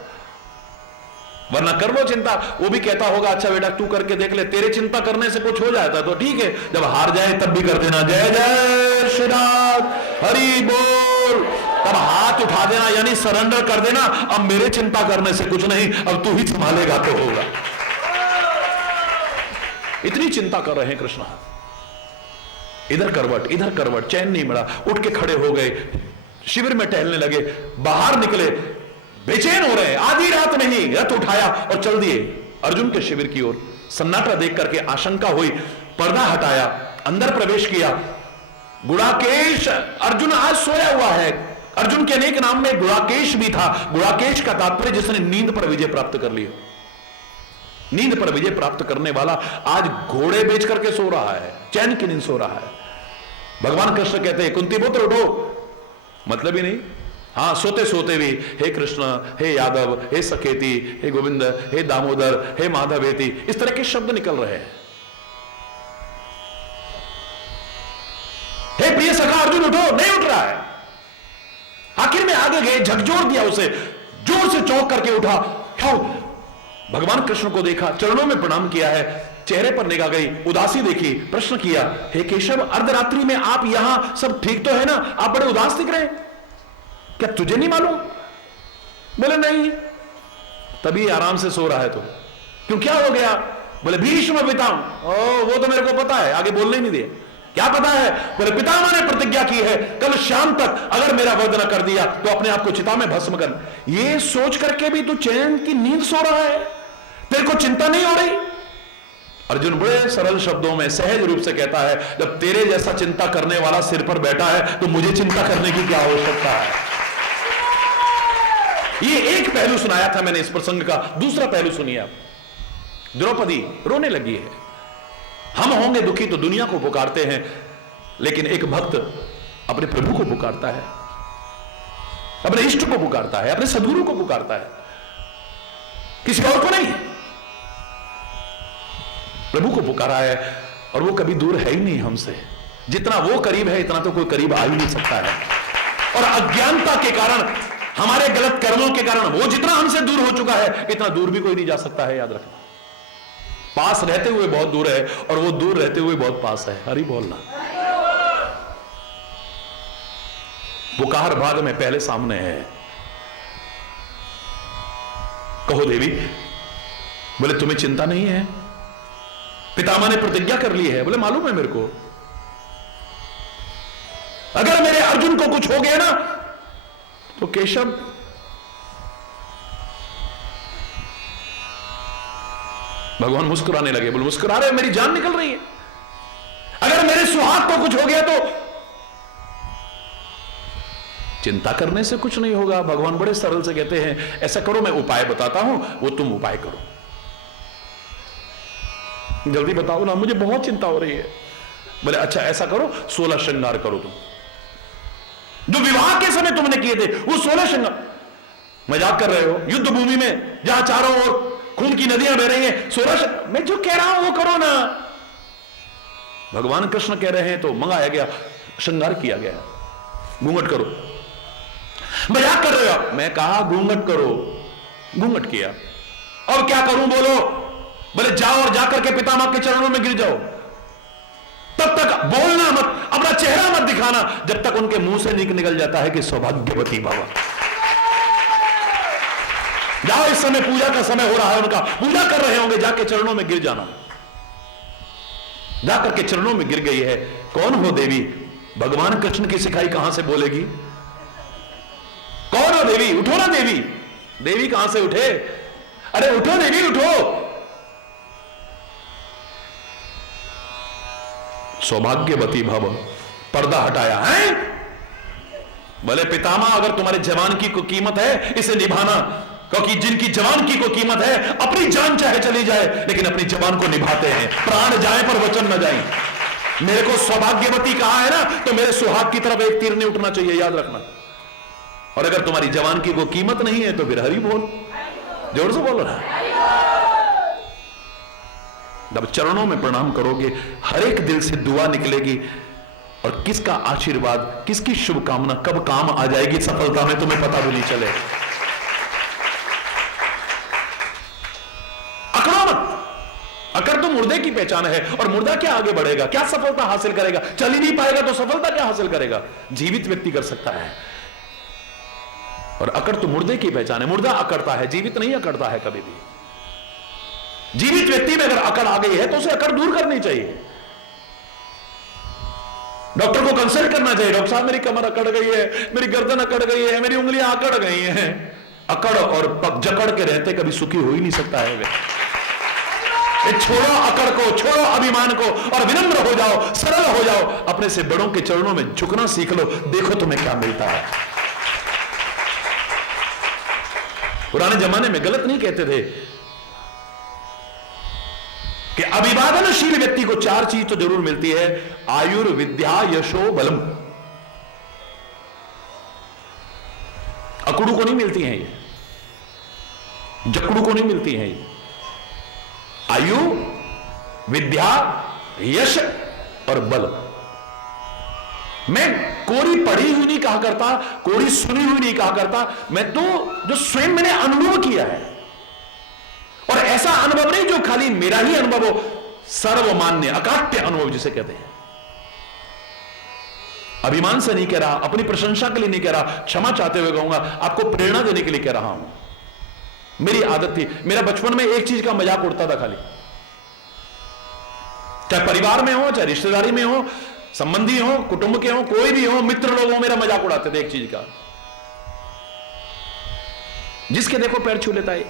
वरना कर लो चिंता। वो भी कहता होगा अच्छा बेटा तू करके देख ले, तेरे चिंता करने से कुछ हो जाता तो ठीक है, जब हार जाए तब भी कर देना जय जय श्री राम हरि बोल, तब हाथ उठा देना, यानी सरेंडर कर देना, अब मेरे चिंता करने से कुछ नहीं, अब तू ही संभालेगा तो होगा। इतनी चिंता कर रहे हैं कृष्ण, इधर करवट इधर करवट, चैन नहीं मिला, उठ के खड़े हो गए, शिविर में टहलने लगे, बाहर निकले, बेचैन हो रहे हैं। आधी रात में ही रथ उठाया और चल दिए अर्जुन के शिविर की ओर। सन्नाटा देख करके आशंका हुई, पर्दा हटाया, अंदर प्रवेश किया। गुड़ाकेश, अर्जुन आज सोया हुआ है। अर्जुन के अनेक नाम में गुड़ाकेश भी था। गुड़ाकेश का तात्पर्य जिसने नींद पर विजय प्राप्त कर लिया। नींद पर विजय प्राप्त करने वाला आज घोड़े बेच करके सो रहा है, चैन की नींद सो रहा है। भगवान कृष्ण कहते हैं कुंती पुत्र उठो, मतलब ही नहीं, हाँ सोते सोते भी हे कृष्ण, हे यादव, हे सकेती, हे गोविंद, हे दामोदर, हे माधवेती, इस तरह के शब्द निकल रहे हैं। हे प्रिय सखा अर्जुन उठो, नहीं उठ रहा है। आखिर में आगे गए, झकझोर दिया उसे, जोर से चौंक करके उठा। भगवान कृष्ण को देखा, चरणों में प्रणाम किया है, चेहरे पर निगाह गई, उदासी देखी, प्रश्न किया हे केशव अर्धरात्रि में आप यहां, सब ठीक तो है ना, आप बड़े उदास दिख रहे हैं, क्या तुझे नहीं मालूम? बोले नहीं, तभी आराम से सो रहा है तो क्यों, क्या हो गया? बोले भीष्म पितामह। ओ वो तो मेरे को पता है, आगे बोलने ही नहीं दिया। क्या पता है? बोले पितामह ने प्रतिज्ञा की है कल शाम तक अगर मेरा वध न कर दिया तो अपने आप को चिता में भस्म कर। ये सोच करके भी तू चैन की नींद सो रहा है, तेरे को चिंता नहीं हो रही? अर्जुन बड़े सरल शब्दों में सहज रूप से कहता है, जब तेरे जैसा चिंता करने वाला सिर पर बैठा है तो मुझे चिंता करने की क्या आवश्यकता है? ये एक पहलू सुनाया था मैंने इस प्रसंग का। दूसरा पहलू सुनिए आप। द्रौपदी रोने लगी है। हम होंगे दुखी तो दुनिया को पुकारते हैं, लेकिन एक भक्त अपने प्रभु को पुकारता है, अपने इष्ट को पुकारता है, अपने सद्गुरु को पुकारता है, किसी और को नहीं। प्रभु को पुकारा है और वो कभी दूर है ही नहीं हमसे। जितना वो करीब है इतना तो कोई करीब आ ही नहीं सकता है। और अज्ञानता के कारण, हमारे गलत कर्मों के कारण वो जितना हमसे दूर हो चुका है इतना दूर भी कोई नहीं जा सकता है। याद रखना, पास रहते हुए बहुत दूर है और वो दूर रहते हुए बहुत पास है। हरि बोलना। पुकार भाग में पहले सामने है। कहो देवी। बोले तुम्हें चिंता नहीं है? पितामह ने प्रतिज्ञा कर ली है। बोले मालूम है मेरे को। अगर मेरे अर्जुन को कुछ हो गया ना तो केशव भगवान मुस्कुराने लगे। बोले मुस्कुरा रहे, मेरी जान निकल रही है। अगर मेरे सुहाग को कुछ हो गया तो चिंता करने से कुछ नहीं होगा। भगवान बड़े सरल से कहते हैं, ऐसा करो मैं उपाय बताता हूं, वो तुम उपाय करो। जल्दी बताओ ना, मुझे बहुत चिंता हो रही है। बोले अच्छा ऐसा करो, 16 श्रृंगार करो तुम, जो विवाह के समय तुमने किए थे वो 16 श्रृंगार। मजाक कर रहे हो? युद्ध भूमि में जहां चारों ओर खून की नदियां बह रही हैं, 16 मैं जो कह रहा हूं वो करो ना। भगवान कृष्ण कह रहे हैं तो मंगाया गया, श्रृंगार किया गया। घूंघट करो। मजाक कर रहे हो? मैं कहा घूंघट करो, घूंघट किया। अब क्या करूं बोलो? बोले जाओ और जाकर के पितामह के चरणों में गिर जाओ। तब तक बोलना मत, अपना चेहरा मत दिखाना जब तक उनके मुंह से निकल जाता है कि सौभाग्यवती भव। जाओ, इस समय पूजा का समय हो रहा है, उनका पूजा कर रहे होंगे, जाके चरणों में गिर जाना। जाकर के चरणों में गिर गई है। कौन हो देवी? भगवान कृष्ण की सिखाई कहां से बोलेगी? कौन हो देवी? उठो ना देवी। देवी कहां से उठे? अरे उठो देवी, उठो। सौभाग्यवती भव। पर्दा हटाया है। बोले पितामह अगर तुम्हारे जवान की को कीमत है इसे निभाना, क्योंकि जिनकी जवान की को कीमत है अपनी जान चाहे चली जाए लेकिन अपनी जवान को निभाते हैं। प्राण जाए पर वचन न जाए। मेरे को सौभाग्यवती कहा है ना तो मेरे सुहाग की तरफ एक तीर नहीं उठना चाहिए, याद रखना। और अगर तुम्हारी जवान की को कीमत नहीं है तो फिर हरि बोल, जोर से बोलो ना। जब चरणों में प्रणाम करोगे हर एक दिल से दुआ निकलेगी, और किसका आशीर्वाद, किसकी शुभकामना कब काम आ जाएगी सफलता में तुम्हें पता भी नहीं चले। अकड़ो मत। अकड़ तो मुर्दे की पहचान है, और मुर्दा क्या आगे बढ़ेगा, क्या सफलता हासिल करेगा? चल ही नहीं पाएगा तो सफलता क्या हासिल करेगा? जीवित व्यक्ति कर सकता है, और अकड़ तो मुर्दे की पहचान है। मुर्दा अकड़ता है, जीवित नहीं अकड़ता है कभी भी। जीवित व्यक्ति में अगर अकड़ आ गई है तो उसे अकड़ दूर करनी चाहिए। डॉक्टर को कंसल्ट करना चाहिए। डॉक्टर साहब मेरी कमर अकड़ गई है, मेरी गर्दन अकड़ गई है, मेरी उंगलियां अकड़ गई हैं। अकड़ और जकड़ के रहते कभी सुखी हो ही नहीं सकता है वे। छोड़ो अकड़ को, छोड़ो अभिमान को, और विनम्र हो जाओ, सरल हो जाओ। अपने से बड़ों के चरणों में झुकना सीख लो, देखो तुम्हें क्या मिलता है। पुराने जमाने में गलत नहीं कहते थे कि अभिवादनशील व्यक्ति को 4 चीज तो जरूर मिलती है: आयुर्विद्या यशो बलम। अकुड़ू को नहीं मिलती हैं ये, जकड़ू को नहीं मिलती हैं ये। आयु, विद्या, यश और बल। मैं कोरी पढ़ी हुई नहीं कहा करता, कोरी सुनी हुई नहीं कहा करता, मैं तो जो स्वयं मैंने अनुभव किया है, और ऐसा अनुभव नहीं जो खाली मेरा ही अनुभव हो, सर्वमान्य अकाट्य अनुभव जिसे कहते हैं। अभिमान से नहीं कह रहा, अपनी प्रशंसा के लिए नहीं कह रहा, क्षमा चाहते हुए कहूंगा, आपको प्रेरणा देने के लिए कह रहा हूं। मेरी आदत थी। मेरा बचपन में एक चीज का मजाक उड़ता था खाली, चाहे परिवार में हो, चाहे रिश्तेदारी में हो, संबंधी हो, कुटुंब के हो, कोई भी हो, मित्र लोग हो, मेरा मजाक उड़ाते थे एक चीज का, जिसके देखो पैर छू लेता है।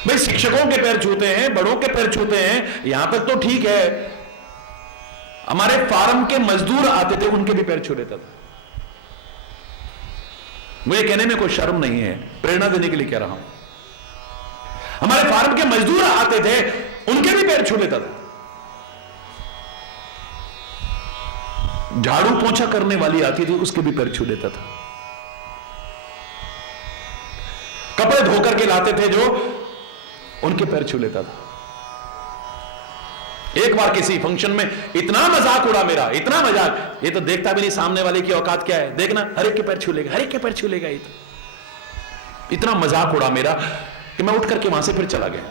भाई शिक्षकों के पैर छूते हैं, बड़ों के पैर छूते हैं, यहां तक तो ठीक है। हमारे फार्म के मजदूर आते थे, उनके भी पैर छू लेता था। मुझे कहने में कोई शर्म नहीं है, प्रेरणा देने के लिए कह रहा हूं। हमारे फार्म के मजदूर आते थे, उनके भी पैर छू लेता था। झाड़ू पोंछा करने वाली आती थी, उसके भी पैर छू लेता था। कपड़े धोकर के लाते थे जो, उनके पैर छू लेता था। एक बार किसी फंक्शन में इतना मजाक उड़ा मेरा, इतना मजाक, ये तो देखता भी नहीं सामने वाले की औकात क्या है, देखना हर एक के पैर छू लेगा, हर एक के पैर छू लेगा। ये तो इतना मजाक उड़ा मेरा कि मैं उठ करके वहां से फिर चला गया।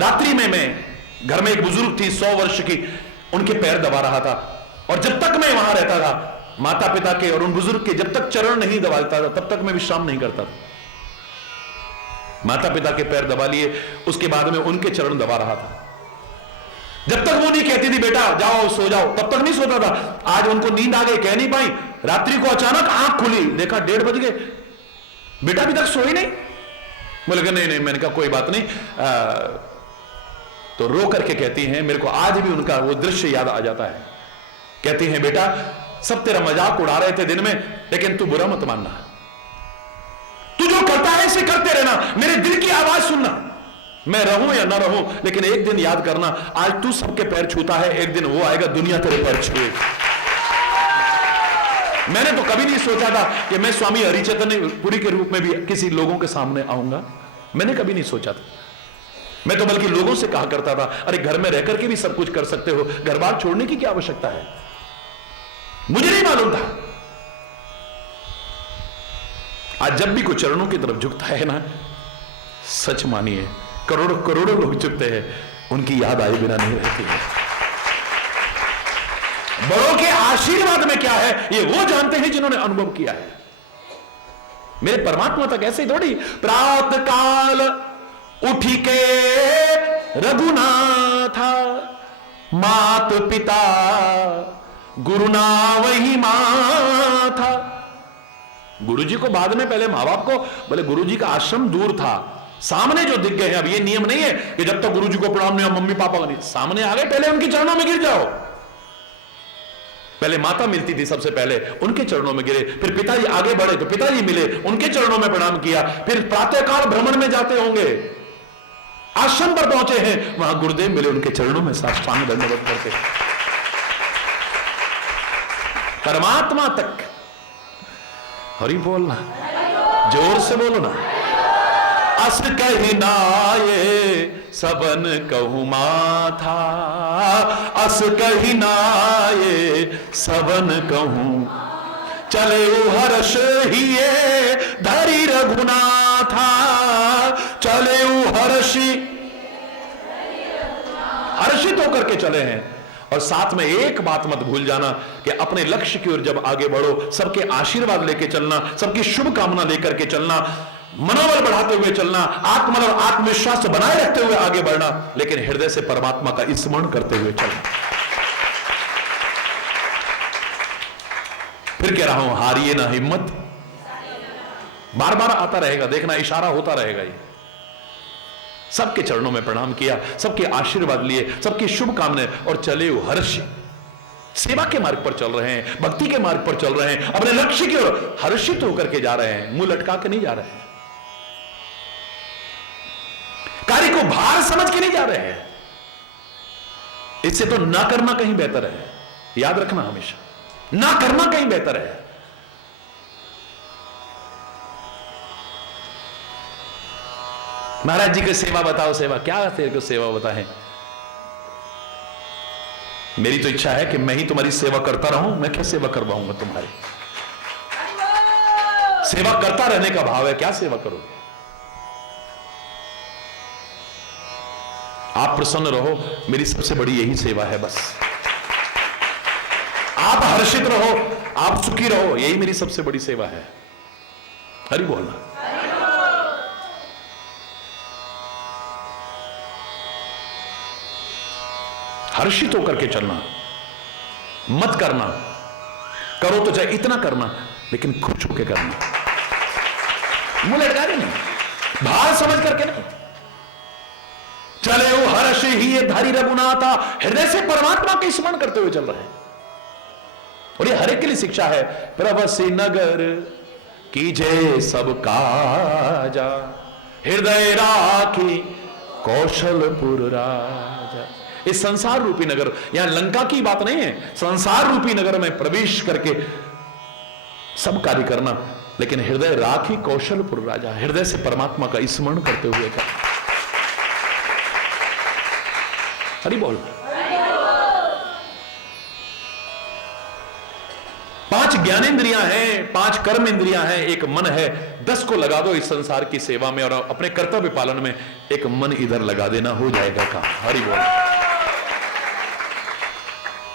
रात्रि में मैं घर में एक बुजुर्ग थी 100 वर्ष की, उनके पैर दबा रहा था। और जब तक मैं वहां रहता था, माता पिता के और उन बुजुर्ग के जब तक चरण नहीं दबाता था, तब तक मैं विश्राम नहीं करता था। माता पिता के पैर दबा लिए, उसके बाद में उनके चरण दबा रहा था। जब तक वो नहीं कहती थी बेटा जाओ सो जाओ, तब तक नहीं सोता था। आज उनको नींद आ गई, कह नहीं पाई, रात्रि को अचानक आंख खुली, देखा 1:30 बज गए, बेटा अभी तक सोई नहीं। बोले नहीं नहीं, मैंने कहा कोई बात नहीं। तो रो करके कहती हैं, मेरे को आज भी उनका वो दृश्य याद आ जाता है। कहती हैं बेटा सब तेरा मजाक उड़ा रहे थे दिन में, लेकिन तू बुरा मत मानना, तू जो करता है इसे करते रहना, मेरे दिल की आवाज सुनना, मैं रहूं या ना रहूं, लेकिन एक दिन याद करना, आज तू सबके पैर छूता है, एक दिन वो आएगा दुनिया तेरे पैर छुएगी। मैंने तो कभी नहीं सोचा था कि मैं स्वामी हरिचैतन्यपुरी के रूप में भी किसी लोगों के सामने आऊंगा, मैंने कभी नहीं सोचा था। मैं तो बल्कि लोगों से कहा करता था, अरे घर में रहकर के भी सब कुछ कर सकते हो, घर बार छोड़ने की क्या आवश्यकता है। मुझे नहीं मालूम था। आज जब भी कोई चरणों की तरफ झुकता है ना, सच मानिए करोड़ों करोड़ों लोग झुकते हैं, उनकी याद आए बिना नहीं रहती है। बड़ों के आशीर्वाद में क्या है ये वो जानते हैं जिन्होंने अनुभव किया है। मेरे परमात्मा तक ऐसे थोड़ी, प्रातः काल उठी के रघुनाथा, मात पिता गुरु ना वही माथा। गुरु जी को बाद में, पहले मां बाप को, बोले गुरु जी का आश्रम दूर था, सामने जो दिख गए हैं। अब ये नियम नहीं है कि जब तक गुरु जी को प्रणाम नहीं हो मम्मी पापा को नहीं, सामने आ गए पहले उनके चरणों में गिर जाओ। पहले माता मिलती थी सबसे पहले, उनके चरणों में गिरे, फिर पिताजी आगे बढ़े तो पिताजी मिले, उनके चरणों में प्रणाम किया, फिर प्रातःकाल भ्रमण में जाते होंगे, आश्रम पर पहुंचे हैं, वहां गुरुदेव मिले, उनके चरणों में साष्टांग दंडवत करते। परमात्मा तक हरि बोलना, जोर से बोलो ना। अस कही नाये सबन कहूं माथा, अस कही नाये सबन कहूं, चले हर्ष हिये धरी रघुनाथा, चले हर्षित होकर के चले हैं। और साथ में एक बात मत भूल जाना कि अपने लक्ष्य की ओर जब आगे बढ़ो, सबके आशीर्वाद लेके चलना, सबकी शुभकामना लेकर के चलना, मनोबल बढ़ाते हुए चलना, आत्मबल और आत्मविश्वास बनाए रखते हुए आगे बढ़ना, लेकिन हृदय से परमात्मा का स्मरण करते हुए चलना। फिर कह रहा हूं, हारिए ना हिम्मत, बार बार आता रहेगा, देखना इशारा होता रहेगा। ये सबके चरणों में प्रणाम किया, सबके आशीर्वाद लिए, सबकी शुभकामनाएं, और चले हर्ष, सेवा के मार्ग पर चल रहे हैं, भक्ति के मार्ग पर चल रहे हैं, अपने लक्ष्य की ओर हर्षित होकर के जा रहे हैं, मुंह लटका के नहीं जा रहे हैं, कार्य को भार समझ के नहीं जा रहे हैं। इससे तो ना करना कहीं बेहतर है, याद रखना हमेशा, ना करना कहीं बेहतर है। महाराज जी की सेवा बताओ, सेवा क्या तेरे को सेवा बताएं। मेरी तो इच्छा है कि मैं ही तुम्हारी सेवा करता रहूं, मैं क्या सेवा करवाऊंगा तुम्हारी। सेवा करता रहने का भाव है, क्या सेवा करोगे। आप प्रसन्न रहो, मेरी सबसे बड़ी यही सेवा है बस। आप हर्षित रहो, आप सुखी रहो, यही मेरी सबसे बड़ी सेवा है। हरि बोलना। हर्षित होकर के चलना, मत करना, करो तो चाहे इतना करना लेकिन खुश होकर करना, मुंह लटका रहे नहीं, भार समझ करके नहीं। चले वो हर्ष ही ये धारी रघुनाथा, हृदय से परमात्मा के स्मरण करते हुए चल रहे हैं। और ये हर एक के लिए शिक्षा है। प्रवसी नगर कीजे सब काजा, हृदय राखी कौशलपुर राजा। इस संसार रूपी नगर, यहां लंका की बात नहीं है, संसार रूपी नगर में प्रवेश करके सब कार्य करना, लेकिन हृदय राखी कौशलपुर राजा, हृदय से परमात्मा का स्मरण करते हुए करना। हरि बोल। 5 ज्ञानेंद्रियां हैं, 5 कर्म इंद्रियां हैं, एक मन है। 10 को लगा दो इस संसार की सेवा में और अपने कर्तव्य पालन में, एक मन इधर लगा देना, हो जाएगा काम। हरि बोल,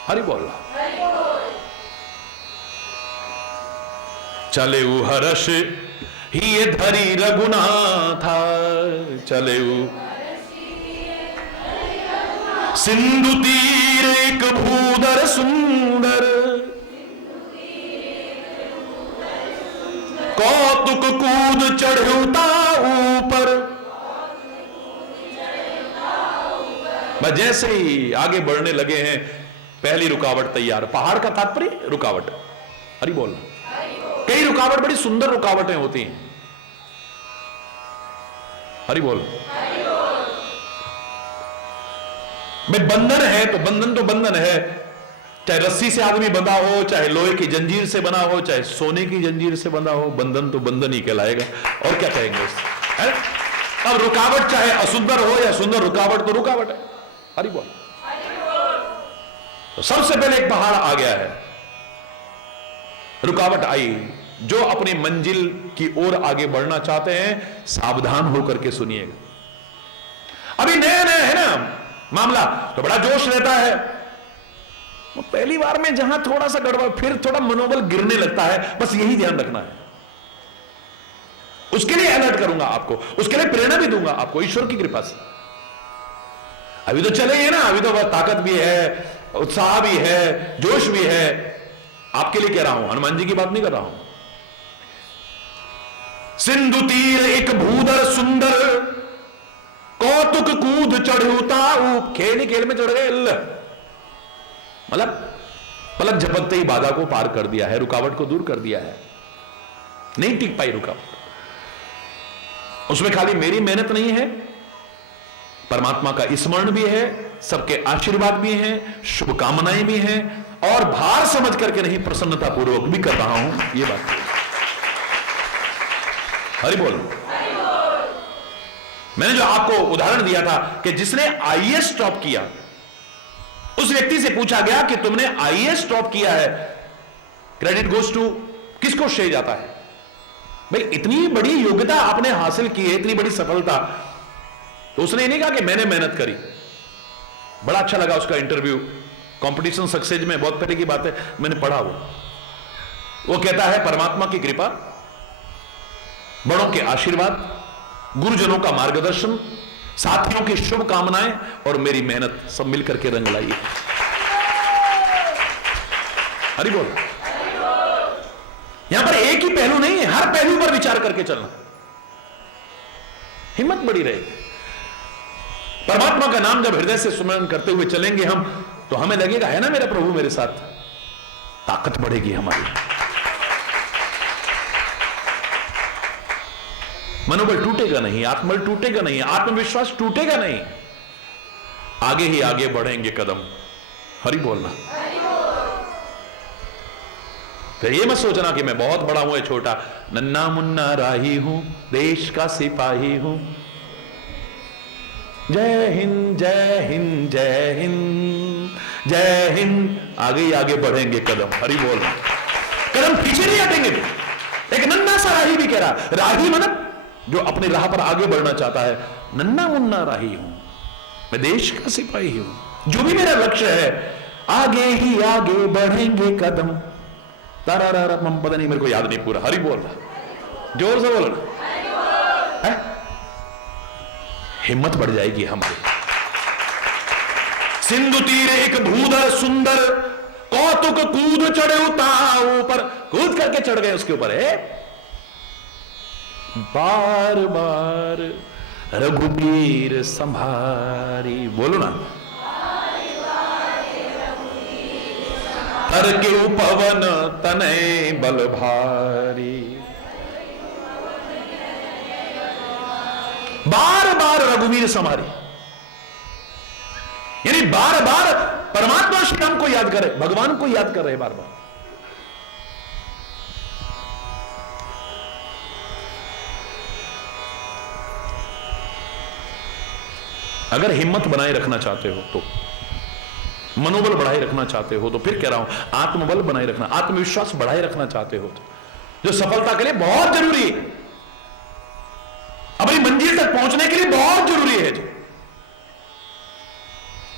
हरि बोल। चले हर्ष ही ये धरी रघुनाथा, चले सिंधु तीर एक भूधर सुंदर, कौतुक कूद चढ़ता ऊपर। बस जैसे ही आगे बढ़ने लगे हैं, पहली रुकावट तैयार। पहाड़ का तात्पर्य रुकावट। हरि बोल। कई रुकावट बड़ी सुंदर रुकावटें होती हैं। हरि बोल। भाई बंधन है तो बंधन है, चाहे रस्सी से आदमी बंधा हो, चाहे लोहे की जंजीर से बना हो, चाहे सोने की जंजीर से बंधा हो, बंधन तो बंधन ही कहलाएगा। और क्या कहेंगे उससे? अब रुकावट चाहे असुंदर हो या सुंदर, रुकावट तो रुकावट है। हरि बोल। तो सबसे पहले एक पहाड़ आ गया है, रुकावट आई। जो अपनी मंजिल की ओर आगे बढ़ना चाहते हैं, सावधान होकर के सुनिएगा। अभी नया नया है ना मामला, तो बड़ा जोश रहता है। वो पहली बार में जहां थोड़ा सा गड़बड़, फिर थोड़ा मनोबल गिरने लगता है। बस यही ध्यान रखना है। उसके लिए अलर्ट करूंगा आपको, उसके लिए प्रेरणा भी दूंगा आपको ईश्वर की कृपा से। अभी तो चले ही ना, अभी तो ताकत भी है, उत्साह भी है, जोश भी है। आपके लिए कह रहा हूं, हनुमान जी की बात नहीं कर रहा हूं। सिंधु तीर एक भूधर सुंदर, कौतुक कूद चढ़ता ऊप। खेल ही खेल में चढ़ गए, मतलब पलक झपकते ही बाधा को पार कर दिया है, रुकावट को दूर कर दिया है। नहीं टिक पाई रुकावट। उसमें खाली मेरी मेहनत नहीं है, परमात्मा का स्मरण भी है, सबके आशीर्वाद भी हैं, शुभकामनाएं भी हैं, और भार समझ करके नहीं, प्रसन्नता पूर्वक भी कर रहा हूं। ये बात है। हरि बोल। मैंने जो आपको उदाहरण दिया था कि जिसने आईएएस टॉप किया, उस व्यक्ति से पूछा गया कि तुमने आईएएस टॉप किया है, क्रेडिट गोज टू, किसको श्रेय जाता है? भाई इतनी बड़ी योग्यता आपने हासिल की है, इतनी बड़ी सफलता, तो उसने ये नहीं कहा कि मैंने मेहनत करी। बड़ा अच्छा लगा उसका इंटरव्यू, कंपटीशन सक्सेस में, बहुत पहले की बात है, मैंने पढ़ा वो कहता है परमात्मा की कृपा, बड़ों के आशीर्वाद, गुरुजनों का मार्गदर्शन, साथियों की शुभकामनाएं और मेरी मेहनत सब मिलकर के रंग लाई है। हरि बोल। यहां पर एक ही पहलू नहीं है, हर पहलू पर विचार करके चलना, हिम्मत बड़ी रहेगी। परमात्मा का नाम जब हृदय से स्मरण करते हुए चलेंगे हम, तो हमें लगेगा है ना मेरा प्रभु मेरे साथ, ताकत बढ़ेगी हमारी, मनोबल टूटेगा नहीं, आत्मबल टूटेगा नहीं, आत्मविश्वास टूटेगा नहीं, आगे ही आगे बढ़ेंगे कदम। हरि बोलना। फिर ये मत सोचना कि मैं बहुत बड़ा हूं या छोटा, नन्ना मुन्ना राही हूं, देश का सिपाही हूं। जय हिंद जय हिंद जय हिंद जय हिंद। आगे ही आगे बढ़ेंगे कदम। हरि बोलना। कदम पीछे नहीं हटेंगे। एक नन्ना सा राही भी कह रहा, राही मतलब जो अपनी राह पर आगे बढ़ना चाहता है, नन्ना मुन्ना राही हूं, मैं देश का सिपाही हूं, जो भी मेरा लक्ष्य है, आगे ही आगे बढ़ेंगे कदम। तारा पता नहीं, मेरे को याद नहीं पूरा। हरि बोल रहा, जोर से बोलना, हिम्मत बढ़ जाएगी हमारी, सिंधु तीर एक भूधर सुंदर, कौतुक कूद चढ़े उता ऊपर, कूद करके चढ़ गए उसके ऊपर है। बार बार रघुबीर संभारी, बोलो ना, हर के पवन तनय बल भारी। बार बार रघुवीर संभारी, यानी बार बार परमात्मा श्री राम को याद करे, भगवान को याद कर रहे बार बार। अगर हिम्मत बनाए रखना चाहते हो तो, मनोबल बढ़ाए रखना चाहते हो तो, फिर कह रहा हूं आत्मबल बनाए रखना, आत्मविश्वास बढ़ाए रखना चाहते हो तो, जो सफलता के लिए बहुत जरूरी है, अपनी मंजिल तक पहुंचने के लिए बहुत जरूरी है। जो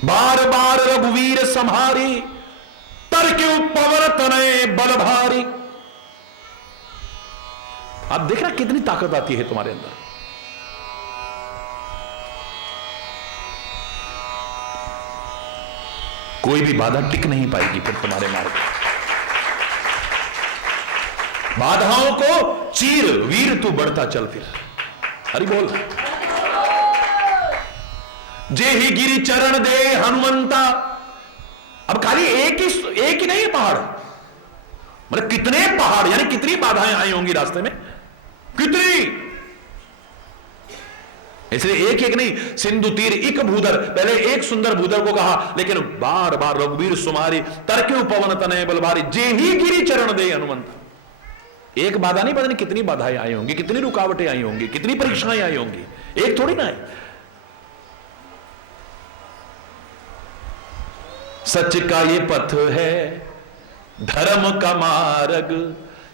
बार बार रघुवीर संहारी, तर क्यों पवन तनय बल भारी। आप देख रहे कितनी ताकत आती है तुम्हारे अंदर। कोई भी बाधा टिक नहीं पाएगी फिर तुम्हारे मार्ग में। बाधाओं को चीर वीर तू बढ़ता चल फिर। हरि बोल। जे ही गिरी चरण दे हनुमंता। अब खाली एक ही नहीं है पहाड़, मतलब कितने पहाड़, यानी कितनी बाधाएं आई होंगी रास्ते में, कितनी। इसलिए एक एक नहीं, सिंधु तीर इक भूधर, पहले एक सुंदर भूधर को कहा, लेकिन बार बार रघुवीर सुमारी, तरक्यू पवन तनय बलभारी, जे ही गिरी चरण दे हनुमंता। एक बाधा नहीं, पता नहीं कितनी बाधाएं आई होंगी, कितनी रुकावटें आई होंगी, कितनी परीक्षाएं आई होंगी, एक थोड़ी ना है। सच का ये पथ है, धर्म का मार्ग,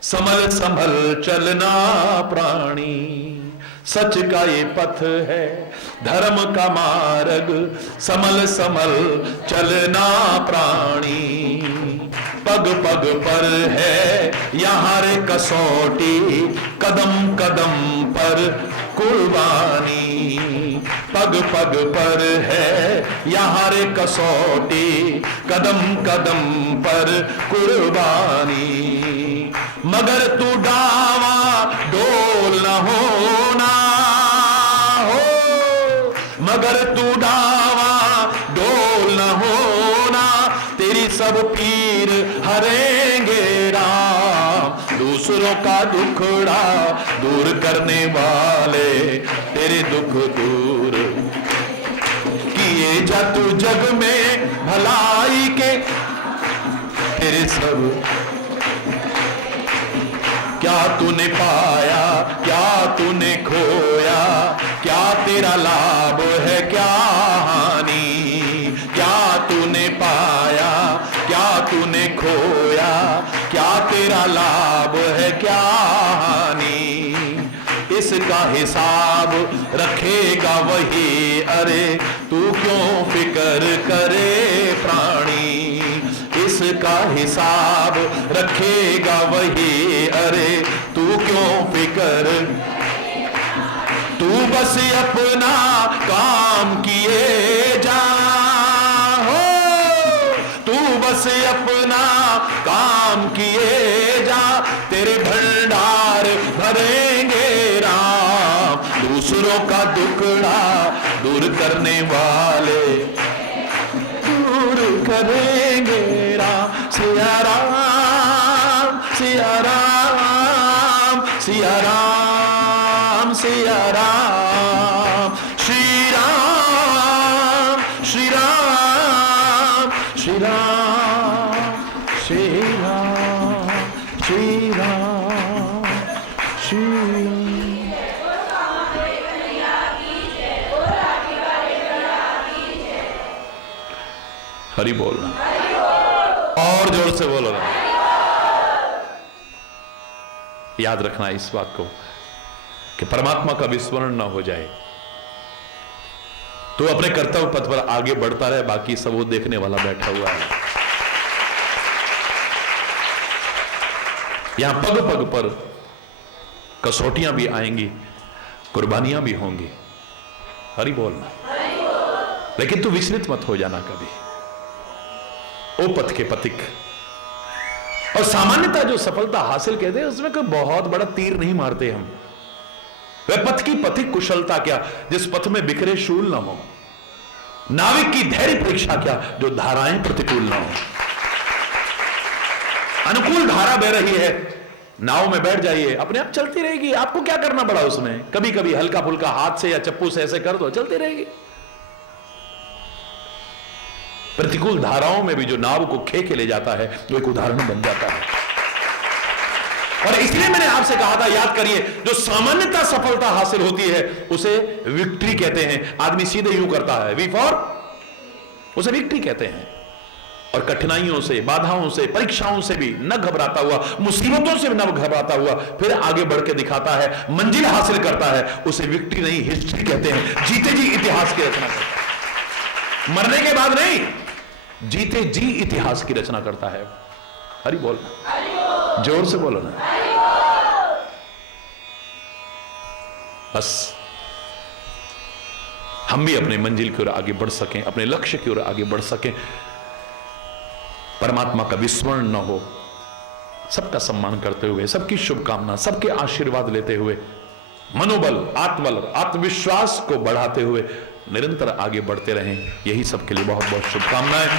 समल संभल चलना प्राणी। सच का ये पथ है, धर्म का मार्ग, समल समल चलना प्राणी। पग पग पर है यहाँ रे कसौटी, कदम कदम पर कुर्बानी। पग पग पर है यहाँ रे कसौटी, कदम कदम पर कुर्बानी। मगर तू डावा डोल न होना हो, मगर तू डावा डोल न होना, तेरी सब पीर हरेंगे राम। दूसरों का दुखड़ा दूर करने वाले, तेरे दुख दूर किए जा तू जग में भलाई के। तेरे सब क्या तूने पाया, क्या तूने खोया, क्या तेरा लाभ है क्या हानि। क्या तूने पाया, क्या तूने खोया, क्या तेरा लाभ है क्या हानि। इसका हिसाब रखेगा वही, अरे तू क्यों फिक्र करे प्राणी। इसका हिसाब रखेगा वही, अरे तू क्यों फिक्र। तू बस अपना काम किए जा हो, तू बस अपना काम किए जा, तेरे भंडार भरेंगे राम। दूसरों का दुखड़ा दूर करने वाले दूर करेंगे राम। सिया राम सिया राम सिया राम सिया राम, श्री राम श्री राम श्री राम श्री राम श्री राम श्री राम। हरि बोलना, और जोर से बोलो। याद रखना इस बात को कि परमात्मा का विस्मरण ना हो जाए। तो अपने कर्तव्य पथ पर आगे बढ़ता रहे, बाकी सब वो देखने वाला बैठा हुआ है। यहां पग पग पर कसौटियां भी आएंगी, कुर्बानियां भी होंगी। हरि बोलना, लेकिन तू विचलित मत हो जाना कभी। ओ पथ के पथिक। और सामान्यतः जो सफलता हासिल कहते हैं उसमें कोई बहुत बड़ा तीर नहीं मारते हम। वह पथ की पथिक कुशलता क्या जिस पथ में बिखरे शूल न हो, नाविक की धैर्य परीक्षा क्या जो धाराएं प्रतिकूल न हो। अनुकूल धारा बह रही है, नाव में बैठ जाइए, अपने आप चलती रहेगी, आपको क्या करना पड़ा उसमें। कभी कभी हल्का फुल्का हाथ से या चप्पू से ऐसे कर दो, चलती रहेगी। प्रतिकूल धाराओं में भी जो नाव को खे के ले जाता है वो एक उदाहरण बन जाता है। और इसलिए मैंने आपसे कहा था, याद करिए, जो सामान्यतः सफलता हासिल होती है उसे विक्ट्री कहते हैं। आदमी सीधे यूं करता है, वी फॉर, उसे विक्ट्री कहते हैं। और कठिनाइयों से, बाधाओं से, परीक्षाओं से भी न घबराता हुआ, मुसीबतों से भी न घबराता हुआ फिर आगे बढ़ के दिखाता है, मंजिल हासिल करता है, उसे विक्ट्री नहीं हिस्ट्री कहते हैं। जीते जी इतिहास की रचना करता है, मरने के बाद नहीं, जीते जी इतिहास की रचना करता है। हरि बोल, जोर से बोलो ना। बस हम भी अपने मंजिल की ओर आगे बढ़ सकें, अपने लक्ष्य की ओर आगे बढ़ सकें, परमात्मा का विस्मरण न हो, सबका सम्मान करते हुए, सबकी शुभकामना, सबके आशीर्वाद लेते हुए, मनोबल, आत्मबल, आत्मविश्वास को बढ़ाते हुए निरंतर आगे बढ़ते रहें। यही सबके लिए बहुत बहुत शुभकामनाएं।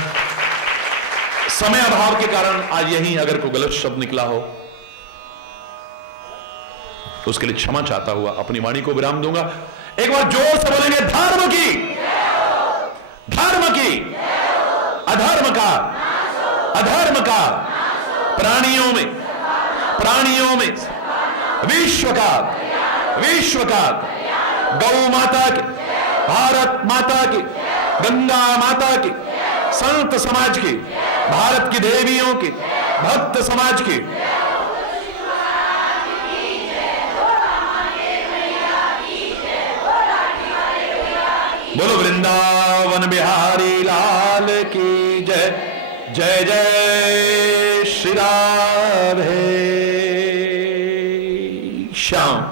समय अभाव के कारण आज यहीं अगर कोई गलत शब्द निकला हो तो उसके लिए क्षमा चाहता हुआ अपनी वाणी को विराम दूंगा। एक बार जोर से बोलेंगे, धर्म की, धर्म की, अधर्म का, अधर्म का, प्राणियों में, प्राणियों में, विश्व का, विश्व का, गौ माता की, भारत माता की, गंगा माता की, संत समाज की, भारत की देवियों की, भक्त समाज की, बोलो वृंदावन बिहारी लाल की जय। जय जय श्री राधे श्याम।